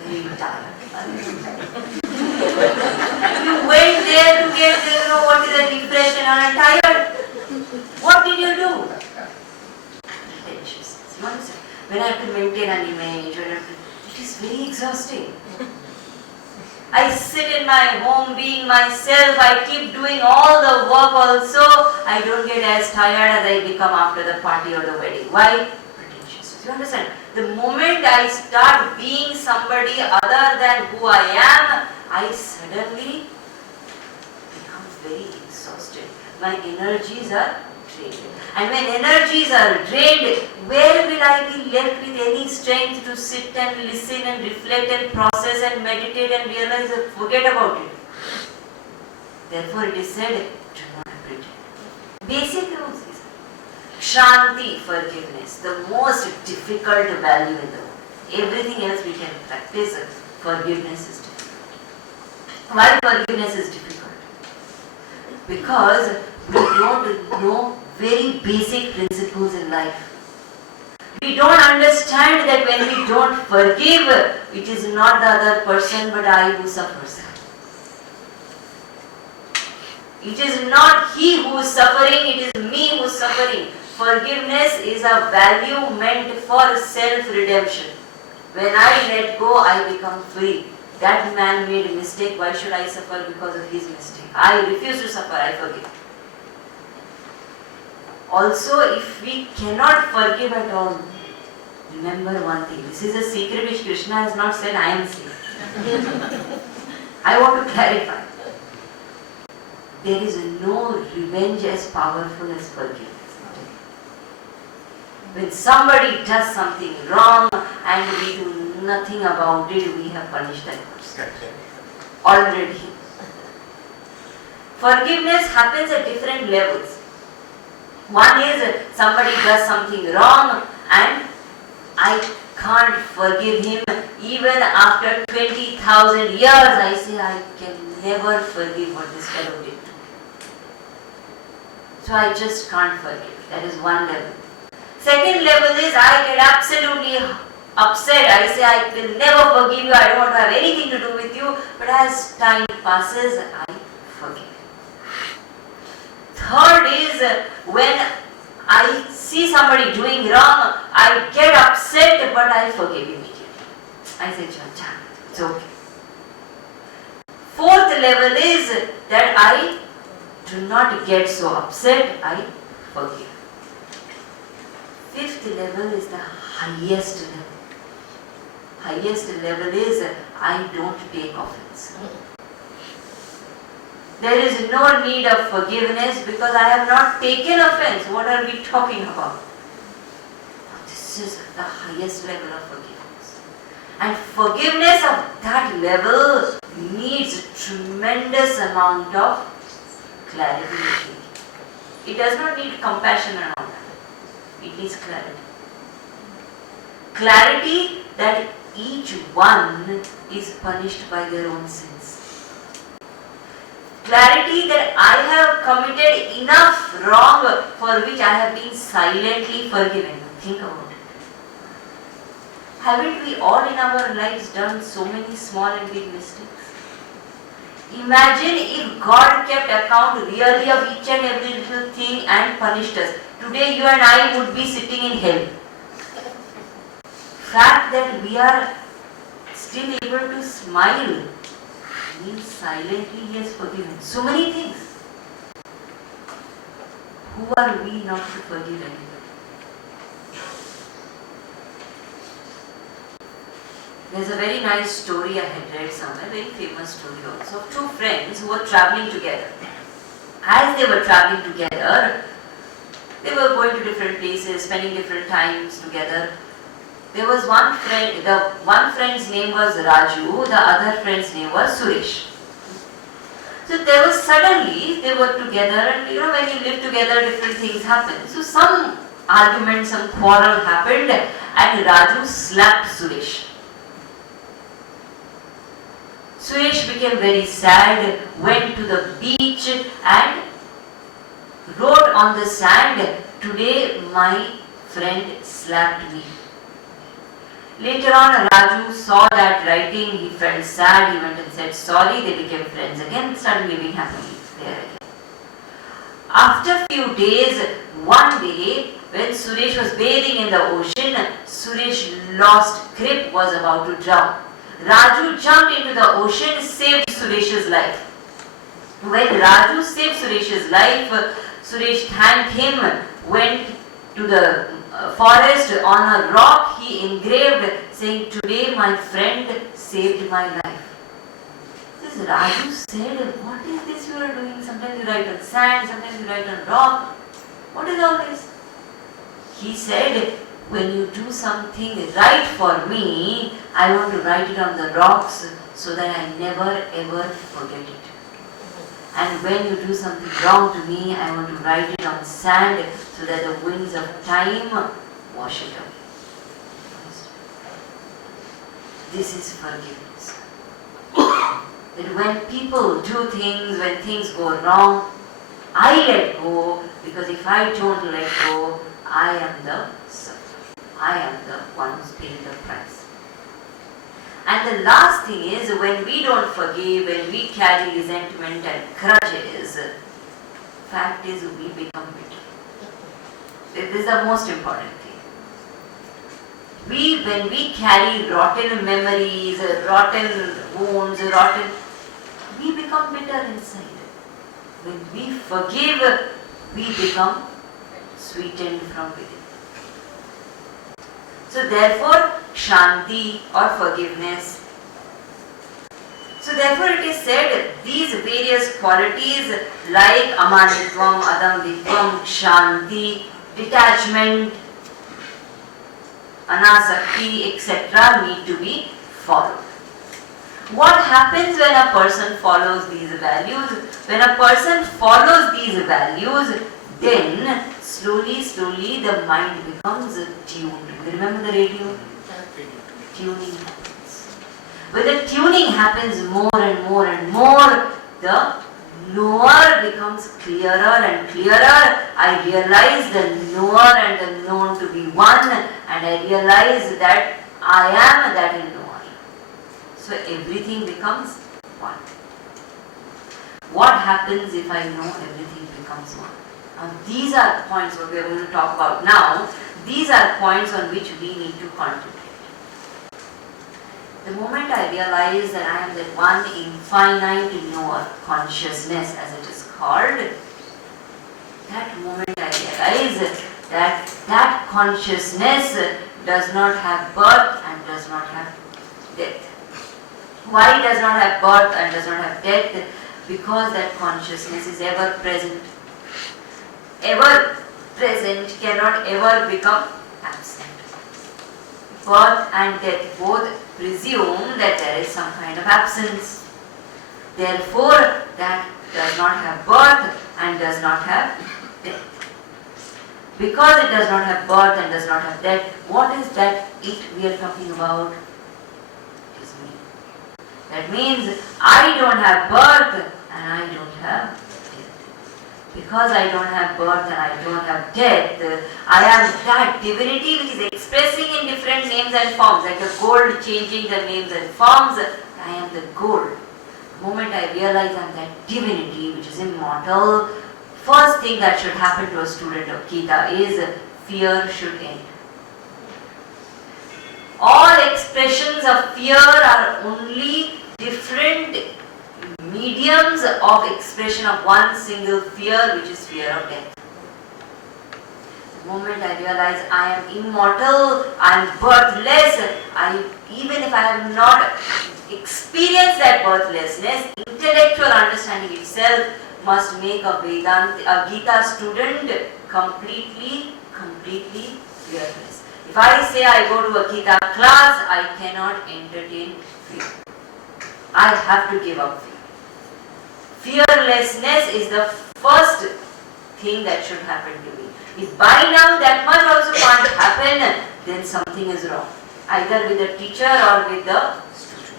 very tired. You went there to get, what is a refresh and are tired. What did you do? Pretentiousness. You understand? When I have to maintain an image, it is very exhausting. I sit in my home being myself, I keep doing all the work also, I don't get as tired as I become after the party or the wedding. Why? Pretentiousness. You understand? The moment I start being somebody other than who I am, I suddenly become very exhausted. My energies are drained. And when energies are drained, where will I be left with any strength to sit and listen and reflect and process and meditate and realize and forget about it? Therefore it is said, do not pretend. Basic rules is Shanti, forgiveness, the most difficult value in the world. Everything else we can practice, forgiveness is difficult. Why forgiveness is difficult? Because we don't know very basic principles in life. We don't understand that when we don't forgive, it is not the other person but I who suffers. It is not he who is suffering, it is me who is suffering. Forgiveness is a value meant for self-redemption. When I let go, I become free. That man made a mistake, why should I suffer because of his mistake? I refuse to suffer, I forgive. Also, if we cannot forgive at all, remember one thing. This is a secret which Krishna has not said, I am saying. I want to clarify. There is no revenge as powerful as forgiveness. When somebody does something wrong and we do nothing about it, we have punished that person. Already. Forgiveness happens at different levels. One is somebody does something wrong and I can't forgive him even after 20,000 years. I say I can never forgive what this fellow did to me. So I just can't forgive. That is one level. Second level is I get absolutely upset. I say I will never forgive you. I don't want to have anything to do with you. But as time passes, I forgive. Third is when I see somebody doing wrong, I get upset but I forgive immediately. I say, Chacha, it's okay. Fourth level is that I do not get so upset, I forgive. Fifth level is the highest level. Highest level is I don't take offense. There is no need of forgiveness because I have not taken offense. What are we talking about? This is the highest level of forgiveness. And forgiveness of that level needs tremendous amount of clarity. It does not need compassion around that. It needs clarity. Clarity that each one is punished by their own sins. Clarity that I have committed enough wrong for which I have been silently forgiven. Think about it. Haven't we all in our lives done so many small and big mistakes? Imagine if God kept account really of each and every little thing and punished us. Today you and I would be sitting in hell. fact that we are still able to smile means silently he has forgiven so many things. Who are we not to forgive anybody? There's a very nice story I had read somewhere, very famous story also, of two friends who were traveling together. As they were traveling together, they were going to different places, spending different times together. There was one friend, the one friend's name was Raju, the other friend's name was Suresh. So there was suddenly, they were together, and when you live together, different things happen. So some argument, some quarrel happened, and Raju slapped Suresh. Suresh became very sad, went to the beach and wrote on the sand, "Today my friend slapped me." Later on, Raju saw that writing, he felt sad, he went and said sorry, they became friends again, started living happily there again. After few days, one day, when Suresh was bathing in the ocean, Suresh lost grip, was about to drown. Raju jumped into the ocean, saved Suresh's life. When Raju saved Suresh's life, Suresh thanked him, went to the forest. On a rock he engraved saying, "Today my friend saved my life." This Raju said, "What is this you are doing? Sometimes you write on sand, sometimes you write on rock. What is all this?" He said, "When you do something right for me, I want to write it on the rocks so that I never ever forget it. And when you do something wrong to me, I want to write it on sand so that the winds of time wash it away." This is forgiveness. That when people do things, when things go wrong, I let go, because if I don't let go, I am the sufferer. I am the one who's paying the price. And the last thing is, when we don't forgive, when we carry resentment and grudges, fact is we become bitter. This is the most important thing. When we carry rotten memories, rotten wounds, we become bitter inside. When we forgive, we become sweetened from within. So therefore, Shanti or forgiveness. So therefore it is said, these various qualities like Amanitvam, Adambitvam, Shanti, detachment, Anasakti, etc. need to be followed. What happens when a person follows these values? When a person follows these values, then slowly the mind becomes tuned. Remember the radio? Tuning happens. When the tuning happens more and more and more, the knower becomes clearer and clearer. I realize the knower and the known to be one, and I realize that I am that knower. So everything becomes one. What happens if I know everything becomes one? Now these are points what we are going to talk about now. These are points on which we need to concentrate. The moment I realize that I am that one infinite knower, consciousness as it is called, that moment I realize that that consciousness does not have birth and does not have death. Why it does not have birth and does not have death? Because that consciousness is ever present. Ever present cannot ever become absent. Birth and death both presume that there is some kind of absence. Therefore, that does not have birth and does not have death. Because it does not have birth and does not have death, what is that it we are talking about? It is me. That means I don't have birth and I don't have death. Because I don't have birth and I don't have death, I am that divinity which is expressing in different names and forms, like the gold changing the names and forms. I am the gold. The moment I realize I am that divinity which is immortal, first thing that should happen to a student of Gita is fear should end. All expressions of fear are only different mediums of expression of one single fear, which is fear of death. The moment I realize I am immortal, I am birthless, even if I have not experienced that birthlessness, intellectual understanding itself must make a Gita student completely fearless. If I say I go to a Gita class, I cannot entertain fear. I have to give up fear. Fearlessness is the first thing that should happen to me. If by now that much also can't happen, then something is wrong. Either with the teacher or with the student.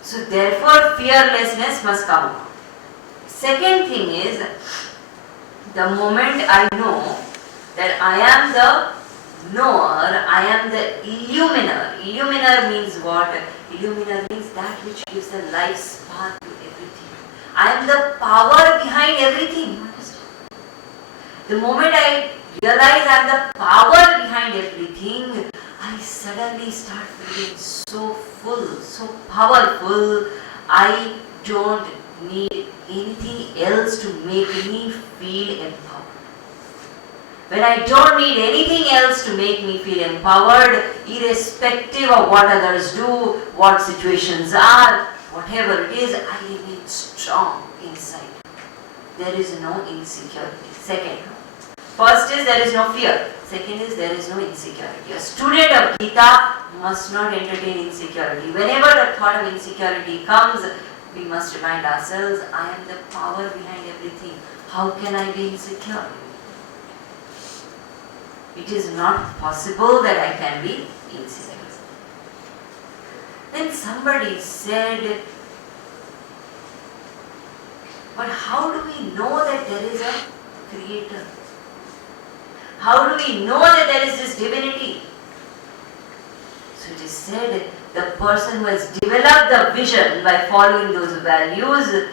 So therefore fearlessness must come out. Second thing is, the moment I know that I am the knower, I am the illuminer. Illuminer means what? Illuminer means that which gives the life spark to everything. I am the power behind everything. The moment I realize I am the power behind everything, I suddenly start feeling so full, so powerful. I don't need anything else to make me feel empowered. When I don't need anything else to make me feel empowered, irrespective of what others do, what situations are, whatever it is, I remain strong inside. There is no insecurity. Second, first is there is no fear. Second is there is no insecurity. A student of Gita must not entertain insecurity. Whenever the thought of insecurity comes, we must remind ourselves, I am the power behind everything. How can I be insecure? It is not possible that I can be insecure. Then somebody said, but how do we know that there is a creator? How do we know that there is this divinity? So it is said, the person who has developed the vision by following those values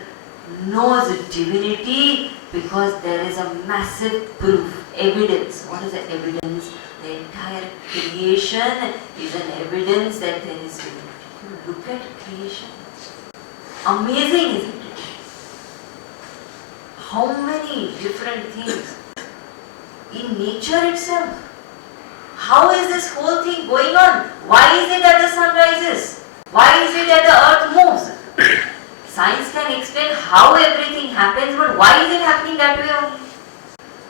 knows divinity because there is a massive proof, evidence. What is the evidence? The entire creation is an evidence that there is divinity. Look at creation. Amazing, isn't it? How many different things in nature itself. How is this whole thing going on? Why is it that the sun rises? Why is it that the earth moves? Science can explain how everything happens, but why is it happening that way only?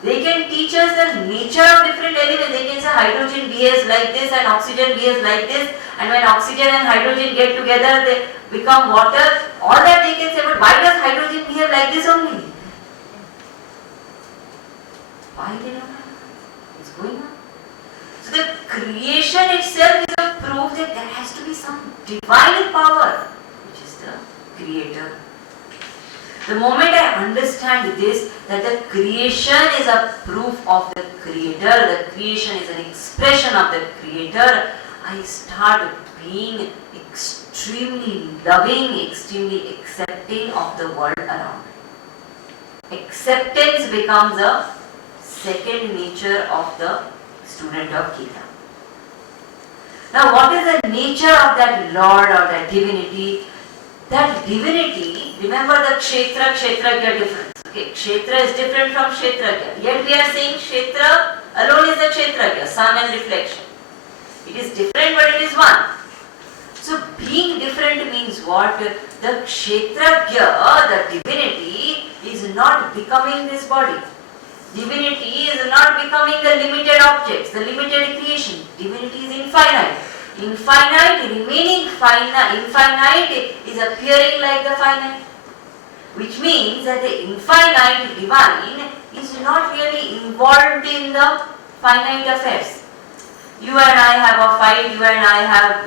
They can teach us the nature of different elements. They can say hydrogen behaves like this and oxygen behaves like this, and when oxygen and hydrogen get together, they become water. All that they can say, but why does hydrogen behave like this only? Why they don't know? What's going on? So the creation itself is a proof that there has to be some divine power, which is the creator. The moment I understand this, that the creation is a proof of the creator, the creation is an expression of the creator, I start being extremely loving, extremely accepting of the world around. Acceptance becomes a second nature of the student of Gita. Now, what is the nature of that Lord or that divinity? That divinity, remember the Kshetra, Kshetragya difference. Okay, Kshetra is different from Kshetragya. Yet we are saying Kshetra alone is the Kshetragya, sun and reflection. It is different, but it is one. So, being different means what? The Kshetragya, the divinity, is not becoming this body. Divinity is not becoming the limited objects, the limited creation. Divinity is infinite. Infinite, remaining infinite is appearing like the finite. Which means that the infinite divine is not really involved in the finite affairs. You and I have a fight, you and I have,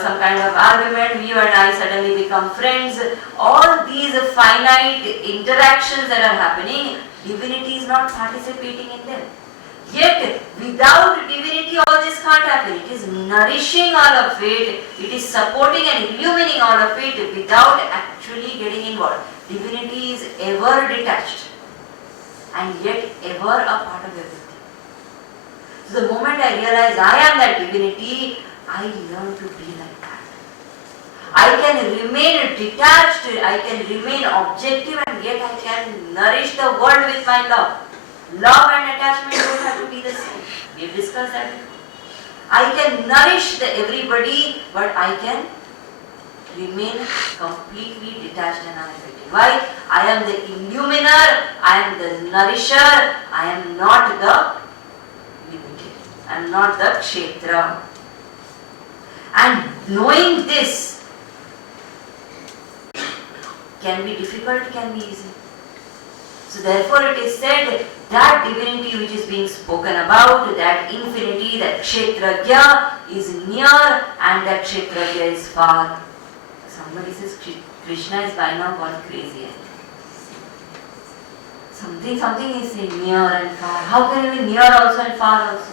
some kind of argument, you and I suddenly become friends. All these finite interactions that are happening, divinity is not participating in them. Yet, without divinity, all this can't happen. It is nourishing all of it, it is supporting and illumining all of it without actually getting involved. Divinity is ever detached and yet ever a part of everything. So the moment I realize I am that divinity, I learn to be like that. I can remain detached, I can remain objective, and yet I can nourish the world with my love. Love and attachment don't have to be the same. We've discussed that before. I can nourish everybody, but I can remain completely detached and unaffected. Why? I am the illuminer, I am the nourisher, I am not the limited. I am not the kshetra. And knowing this can be difficult, can be easy. So therefore it is said that divinity which is being spoken about, that infinity, that kshetragya is near and that kshetragya is far. Somebody says Krishna is by now gone crazy. Something is saying near and far. How can it be near also and far also?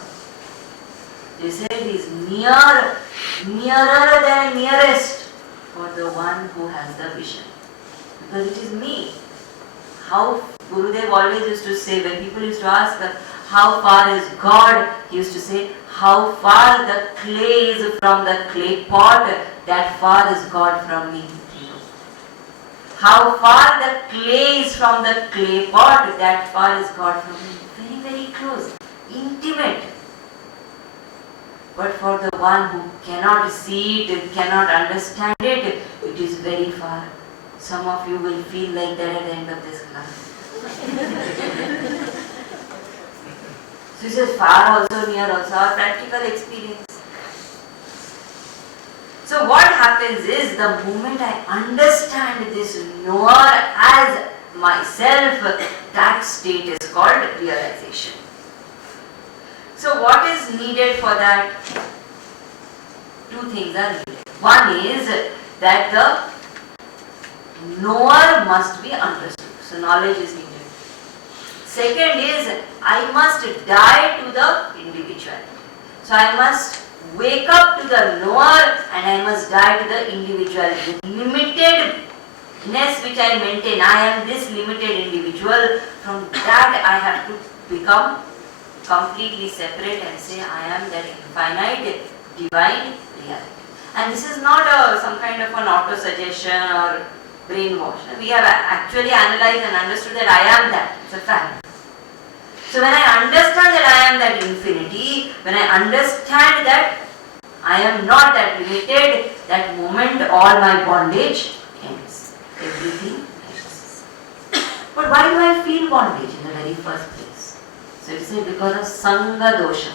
They say it is nearer than nearest for the one who has the vision. Because it is me. How Gurudev always used to say, when people used to ask how far is God, he used to say, how far the clay is from the clay pot, that far is God from me. How far the clay is from the clay pot, that far is God from me. Very, very close, intimate. But for the one who cannot see it, cannot understand it, it is very far. Some of you will feel like that at the end of this class. So this is far also, near also, our practical experience. So what happens is, the moment I understand this knower as myself, that state is called realization. So what is needed for that? Two things are needed. One is that the knower must be understood. So knowledge is needed. Second is, I must die to the individuality. So I must wake up to the knower and I must die to the individuality. The limitedness which I maintain, I am this limited individual, from that I have to become completely separate and say I am that infinite divine reality. And this is not some kind of an auto-suggestion or brainwash. We have actually analyzed and understood that I am that. It's a fact. So when I understand that I am that infinity, when I understand that I am not that limited, that moment all my bondage ends. Everything ends. But why do I feel bondage in the very first place? So it is because of Sangha dosha.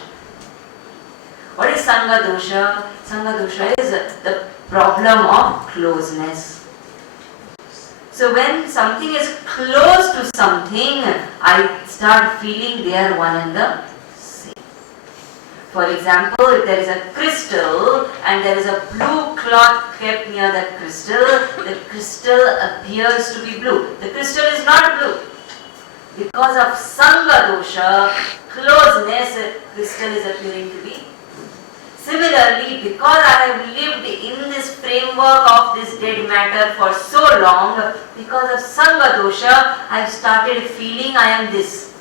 What is Sangha dosha? Sangha dosha is the problem of closeness. So when something is close to something, I start feeling they are one and the same. For example, if there is a crystal and there is a blue cloth kept near that crystal, the crystal appears to be blue. The crystal is not blue. Because of Sangha dosha, closeness, crystal is appearing to be blue. Similarly, because I have lived in this framework of this dead matter for so long, because of Sangha dosha, I have started feeling I am this.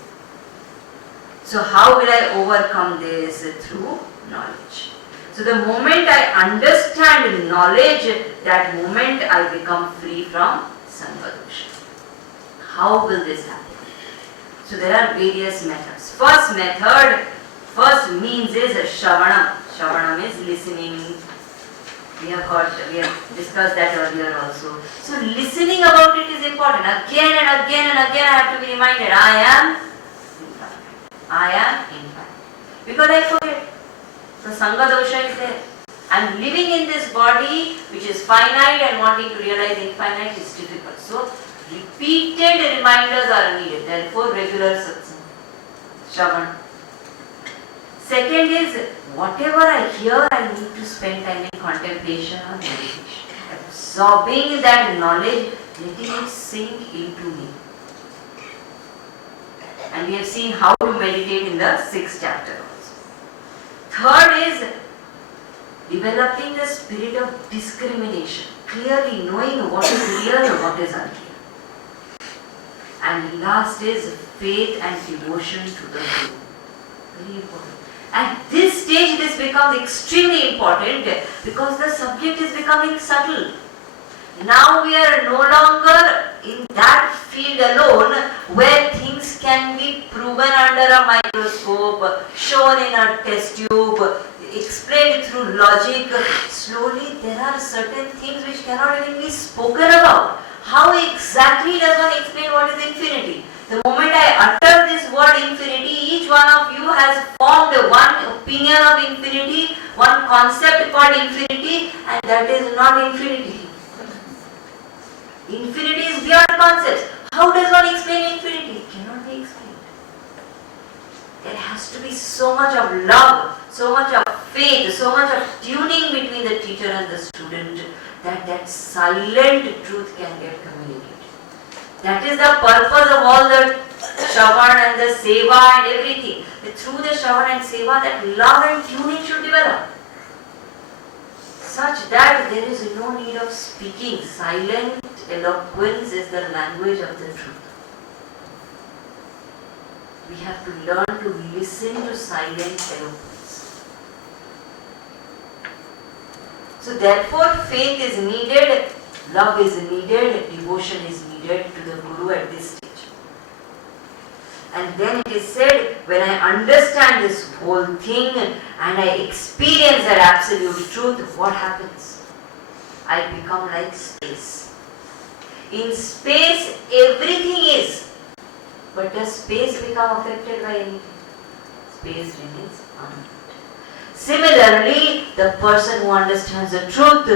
So how will I overcome this? Through knowledge. So the moment I understand knowledge, that moment I become free from Sangha dosha. How will this happen? So there are various methods. First means is Shravanam. Shravanam is listening. We have discussed that earlier also. So listening about it is important. Again and again and again I have to be reminded, I am infinite. Because I forget. So Sangha dosha is there. I am living in this body which is finite and wanting to realize infinite is difficult. So repeated reminders are needed. Therefore regular satsang. Shravan. Second is, whatever I hear, I need to spend time in contemplation or meditation. Absorbing that knowledge, letting it sink into me. And we have seen how to meditate in the 6th chapter also. Third is, developing the spirit of discrimination. Clearly knowing what is real and what is unreal. And last is faith and devotion to the Guru. Very important. At this stage this becomes extremely important because the subject is becoming subtle. Now we are no longer in that field alone where things can be proven under a microscope, shown in a test tube, explained through logic. Slowly there are certain things which cannot even be spoken about. How exactly does one explain what is infinity? The moment I utter this word infinity, each one of you has formed one opinion of infinity, one concept called infinity, and that is not infinity. Infinity is beyond concepts. How does one explain infinity? It cannot be explained. There has to be so much of love, so much of faith, so much of tuning between the teacher and the student that silent truth can get communicated. That is the purpose of all the Shravan and the Seva and everything. Through the Shravan and Seva, that love and tuning should develop. Such that there is no need of speaking. Silent eloquence is the language of the truth. We have to learn to listen to silent eloquence. So therefore faith is needed, love is needed, devotion is needed to the Guru at this stage. And then it is said, when I understand this whole thing and I experience that absolute truth, what happens? I become like space. In space, everything is. But does space become affected by anything? Space remains unaffected. Similarly, the person who understands the truth,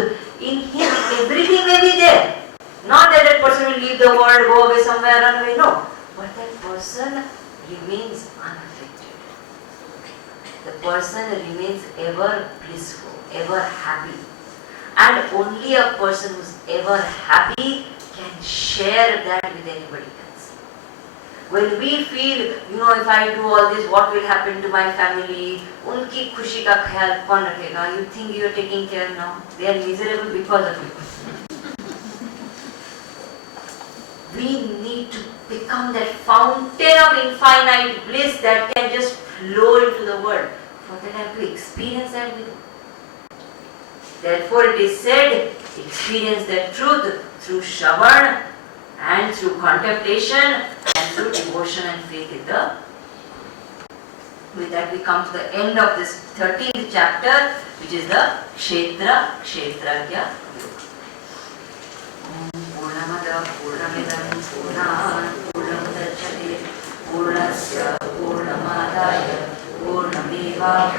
in him everything may be there. Not that that person will leave the world, go away somewhere, run away, no. But that person remains unaffected. The person remains ever blissful, ever happy. And only a person who is ever happy can share that with anybody else. When we feel, if I do all this, what will happen to my family? Unki khushi ka khayal kaun rakhega? You think you are taking care now? They are miserable because of you. We need to become that fountain of infinite bliss that can just flow into the world. For that I have to experience that with you. Therefore it is said, experience the truth through Shravan and through contemplation and through devotion and faith in the. With that we come to the end of this 13th chapter, which is the Kshetra, Kshetrajna Yoga. Purnamada Purnamidam Purnam Purnamudachyate Purnasya Purnamadaya Purnameva